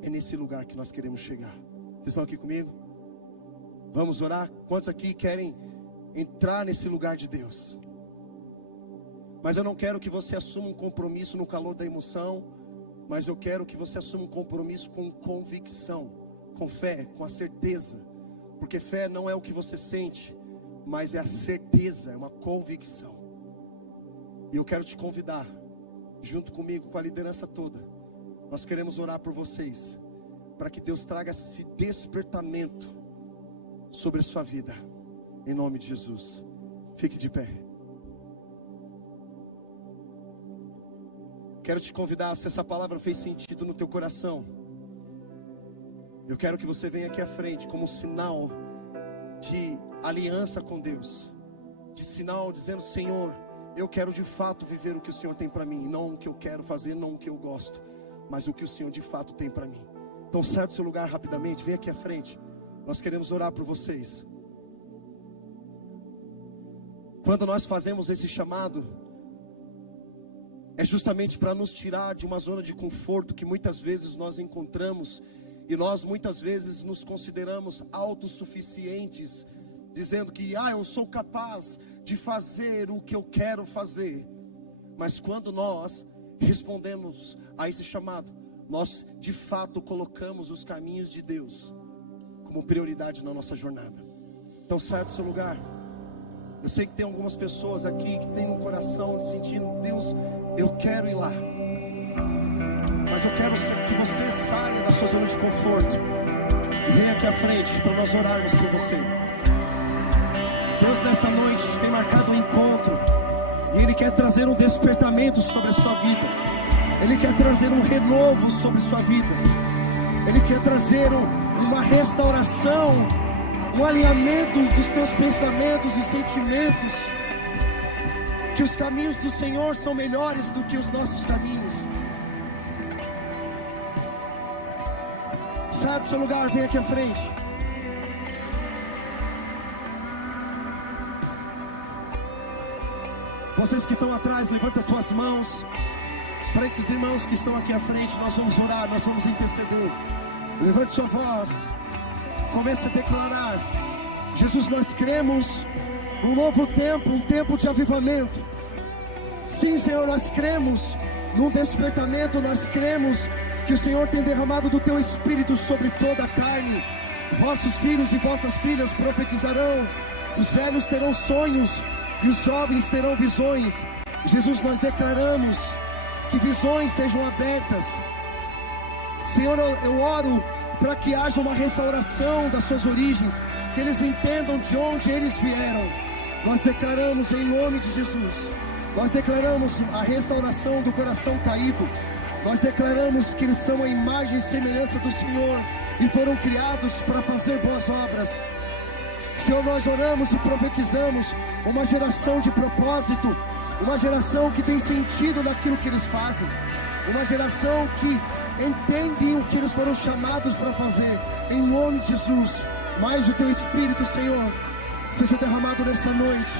É nesse lugar que nós queremos chegar. Vocês estão aqui comigo? Vamos orar? Quantos aqui querem entrar nesse lugar de Deus? Mas eu não quero que você assuma um compromisso no calor da emoção, mas eu quero que você assuma um compromisso com convicção, com fé, com a certeza. Porque fé não é o que você sente, mas é a certeza, é uma convicção. E eu quero te convidar, junto comigo, com a liderança toda, nós queremos orar por vocês, para que Deus traga esse despertamento sobre a sua vida, em nome de Jesus. Fique de pé. Quero te convidar, se essa palavra fez sentido no teu coração, eu quero que você venha aqui à frente como um sinal de aliança com Deus, de sinal dizendo: Senhor, eu quero de fato viver o que o Senhor tem para mim, não o que eu quero fazer, não o que eu gosto, mas o que o Senhor de fato tem para mim. Então sai do seu lugar rapidamente, vem aqui à frente, nós queremos orar por vocês. Quando nós fazemos esse chamado, é justamente para nos tirar de uma zona de conforto que muitas vezes nós encontramos, e nós muitas vezes nos consideramos autossuficientes, dizendo que eu sou capaz de fazer o que eu quero fazer. Mas quando nós respondemos a esse chamado, nós de fato colocamos os caminhos de Deus como prioridade na nossa jornada. Então saia do seu lugar. Eu sei que tem algumas pessoas aqui que tem no coração sentindo: Deus, eu quero ir lá, mas eu quero que você saia da sua zona de conforto e venha aqui à frente para nós orarmos por você. Deus nessa noite tem marcado um encontro, e Ele quer trazer um despertamento sobre a sua vida. Ele quer trazer um renovo sobre a sua vida. Ele quer trazer uma restauração, um alinhamento dos teus pensamentos e sentimentos. Que os caminhos do Senhor são melhores do que os nossos caminhos. Sai do seu lugar, vem aqui à frente. Vocês que estão atrás, levanta as tuas mãos. Para esses irmãos que estão aqui à frente, nós vamos orar, nós vamos interceder. Levante sua voz. Comece a declarar: Jesus, nós cremos num novo tempo, um tempo de avivamento. Sim, Senhor, nós cremos num despertamento. Nós cremos que o Senhor tem derramado do teu Espírito sobre toda a carne. Vossos filhos e vossas filhas profetizarão, os velhos terão sonhos e os jovens terão visões. Jesus, nós declaramos que visões sejam abertas. Senhor, eu oro para que haja uma restauração das suas origens, que eles entendam de onde eles vieram. Nós declaramos em nome de Jesus, nós declaramos a restauração do coração caído. Nós declaramos que eles são a imagem e semelhança do Senhor e foram criados para fazer boas obras. Senhor, nós oramos e profetizamos uma geração de propósito, uma geração que tem sentido naquilo que eles fazem, uma geração que entendem o que eles foram chamados para fazer, em nome de Jesus. Mais o teu Espírito, Senhor, seja derramado nesta noite.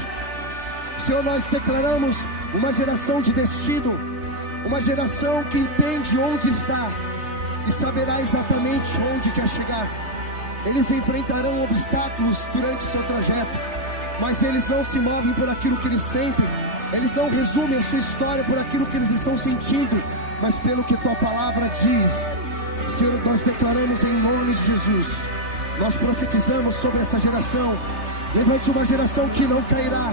Senhor, nós declaramos uma geração de destino, uma geração que entende onde está e saberá exatamente onde quer chegar. Eles enfrentarão obstáculos durante o seu trajeto, mas eles não se movem por aquilo que eles sentem. Eles não resumem a sua história por aquilo que eles estão sentindo, mas pelo que tua palavra diz. Senhor, nós declaramos em nome de Jesus, nós profetizamos sobre essa geração. Levante uma geração que não cairá,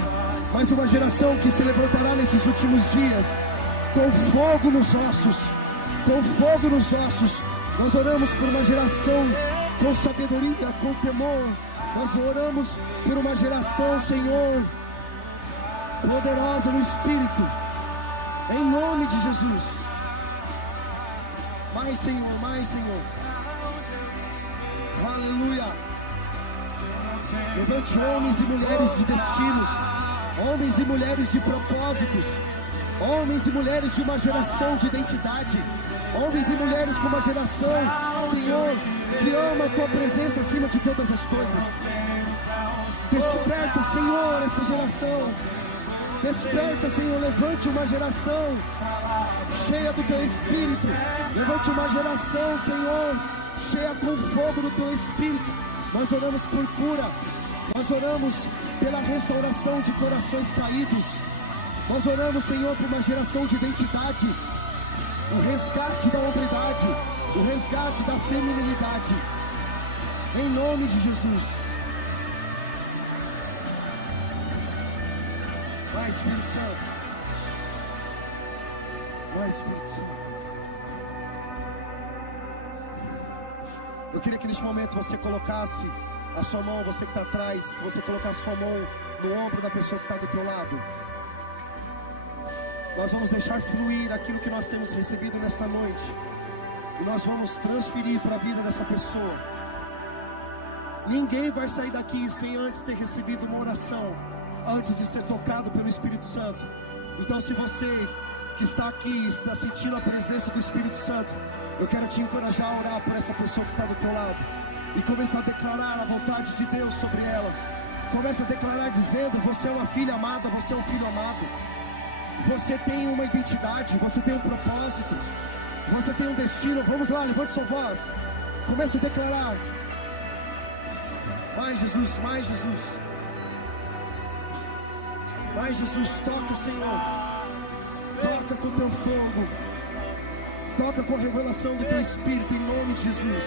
mas uma geração que se levantará nesses últimos dias, com fogo nos ossos, com fogo nos ossos. Nós oramos por uma geração com sabedoria, com temor. Nós oramos por uma geração, Senhor, poderosa no Espírito, em nome de Jesus. Mais, Senhor, mais, Senhor. Aleluia. Levante homens e mulheres de destinos, homens e mulheres de propósitos, homens e mulheres de uma geração de identidade, homens e mulheres com uma geração, Senhor, que ama a tua presença acima de todas as coisas. Desperta, Senhor, essa geração. Desperta, Senhor, levante uma geração cheia do teu Espírito. Levante uma geração, Senhor, cheia com fogo do teu Espírito. Nós oramos por cura. Nós oramos pela restauração de corações caídos. Nós oramos, Senhor, por uma geração de identidade, o resgate da hombridade, o resgate da feminilidade, em nome de Jesus. Vai, Espírito Santo. Vai, Espírito Santo. Eu queria que neste momento você colocasse a sua mão, você que está atrás, que você colocasse a sua mão no ombro da pessoa que está do teu lado. Nós vamos deixar fluir aquilo que nós temos recebido nesta noite, e nós vamos transferir para a vida dessa pessoa. Ninguém vai sair daqui sem antes ter recebido uma oração, antes de ser tocado pelo Espírito Santo. Então, se você que está aqui está sentindo a presença do Espírito Santo, eu quero te encorajar a orar por essa pessoa que está do teu lado e começar a declarar a vontade de Deus sobre ela. Comece a declarar dizendo: você é uma filha amada, você é um filho amado. Você tem uma identidade, você tem um propósito, você tem um destino. Vamos lá, levante sua voz. Comece a declarar. Mais Jesus, mais Jesus. Mais Jesus, toca, Senhor. Toca com teu fogo. Toca com a revelação do teu Espírito, em nome de Jesus.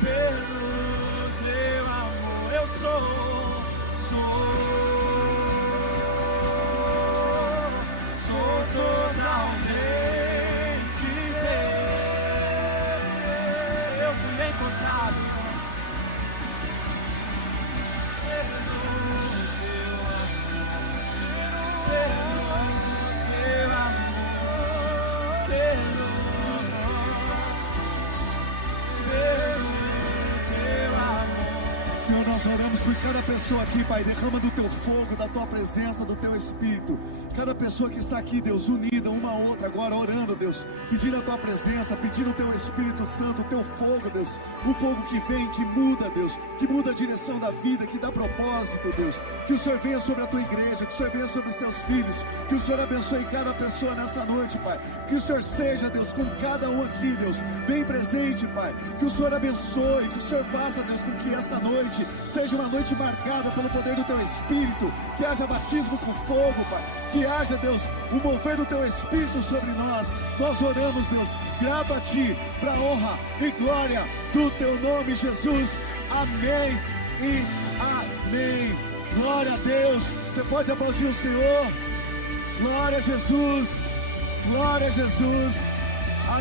Pelo teu amor, eu sou totalmente teu. Eu fui encontrado pelo teu amor, Senhor, nós oramos por cada pessoa aqui, Pai. Derrama do teu fogo, da tua presença, do teu Espírito. Cada pessoa que está aqui, Deus, unida uma a outra agora, orando, Deus, pedindo a tua presença, pedindo o teu Espírito Santo, o teu fogo, Deus. O fogo que vem, que muda, Deus, que muda a direção da vida, que dá propósito, Deus. Que o Senhor venha sobre a tua igreja, que o Senhor venha sobre os teus filhos, que o Senhor abençoe cada pessoa nessa noite, Pai. Que o Senhor seja, Deus, com cada um aqui, Deus, bem presente, Pai. Que o Senhor abençoe, que o Senhor faça, Deus, com que essa noite seja uma noite marcada pelo poder do teu Espírito, que haja batismo com fogo, Pai, que haja, Deus, o mover do teu Espírito sobre nós. Nós oramos, Deus, grato a Ti, para a honra e glória do Teu nome, Jesus. Amém e amém. Glória a Deus. Você pode aplaudir o Senhor. Glória a Jesus. Glória a Jesus.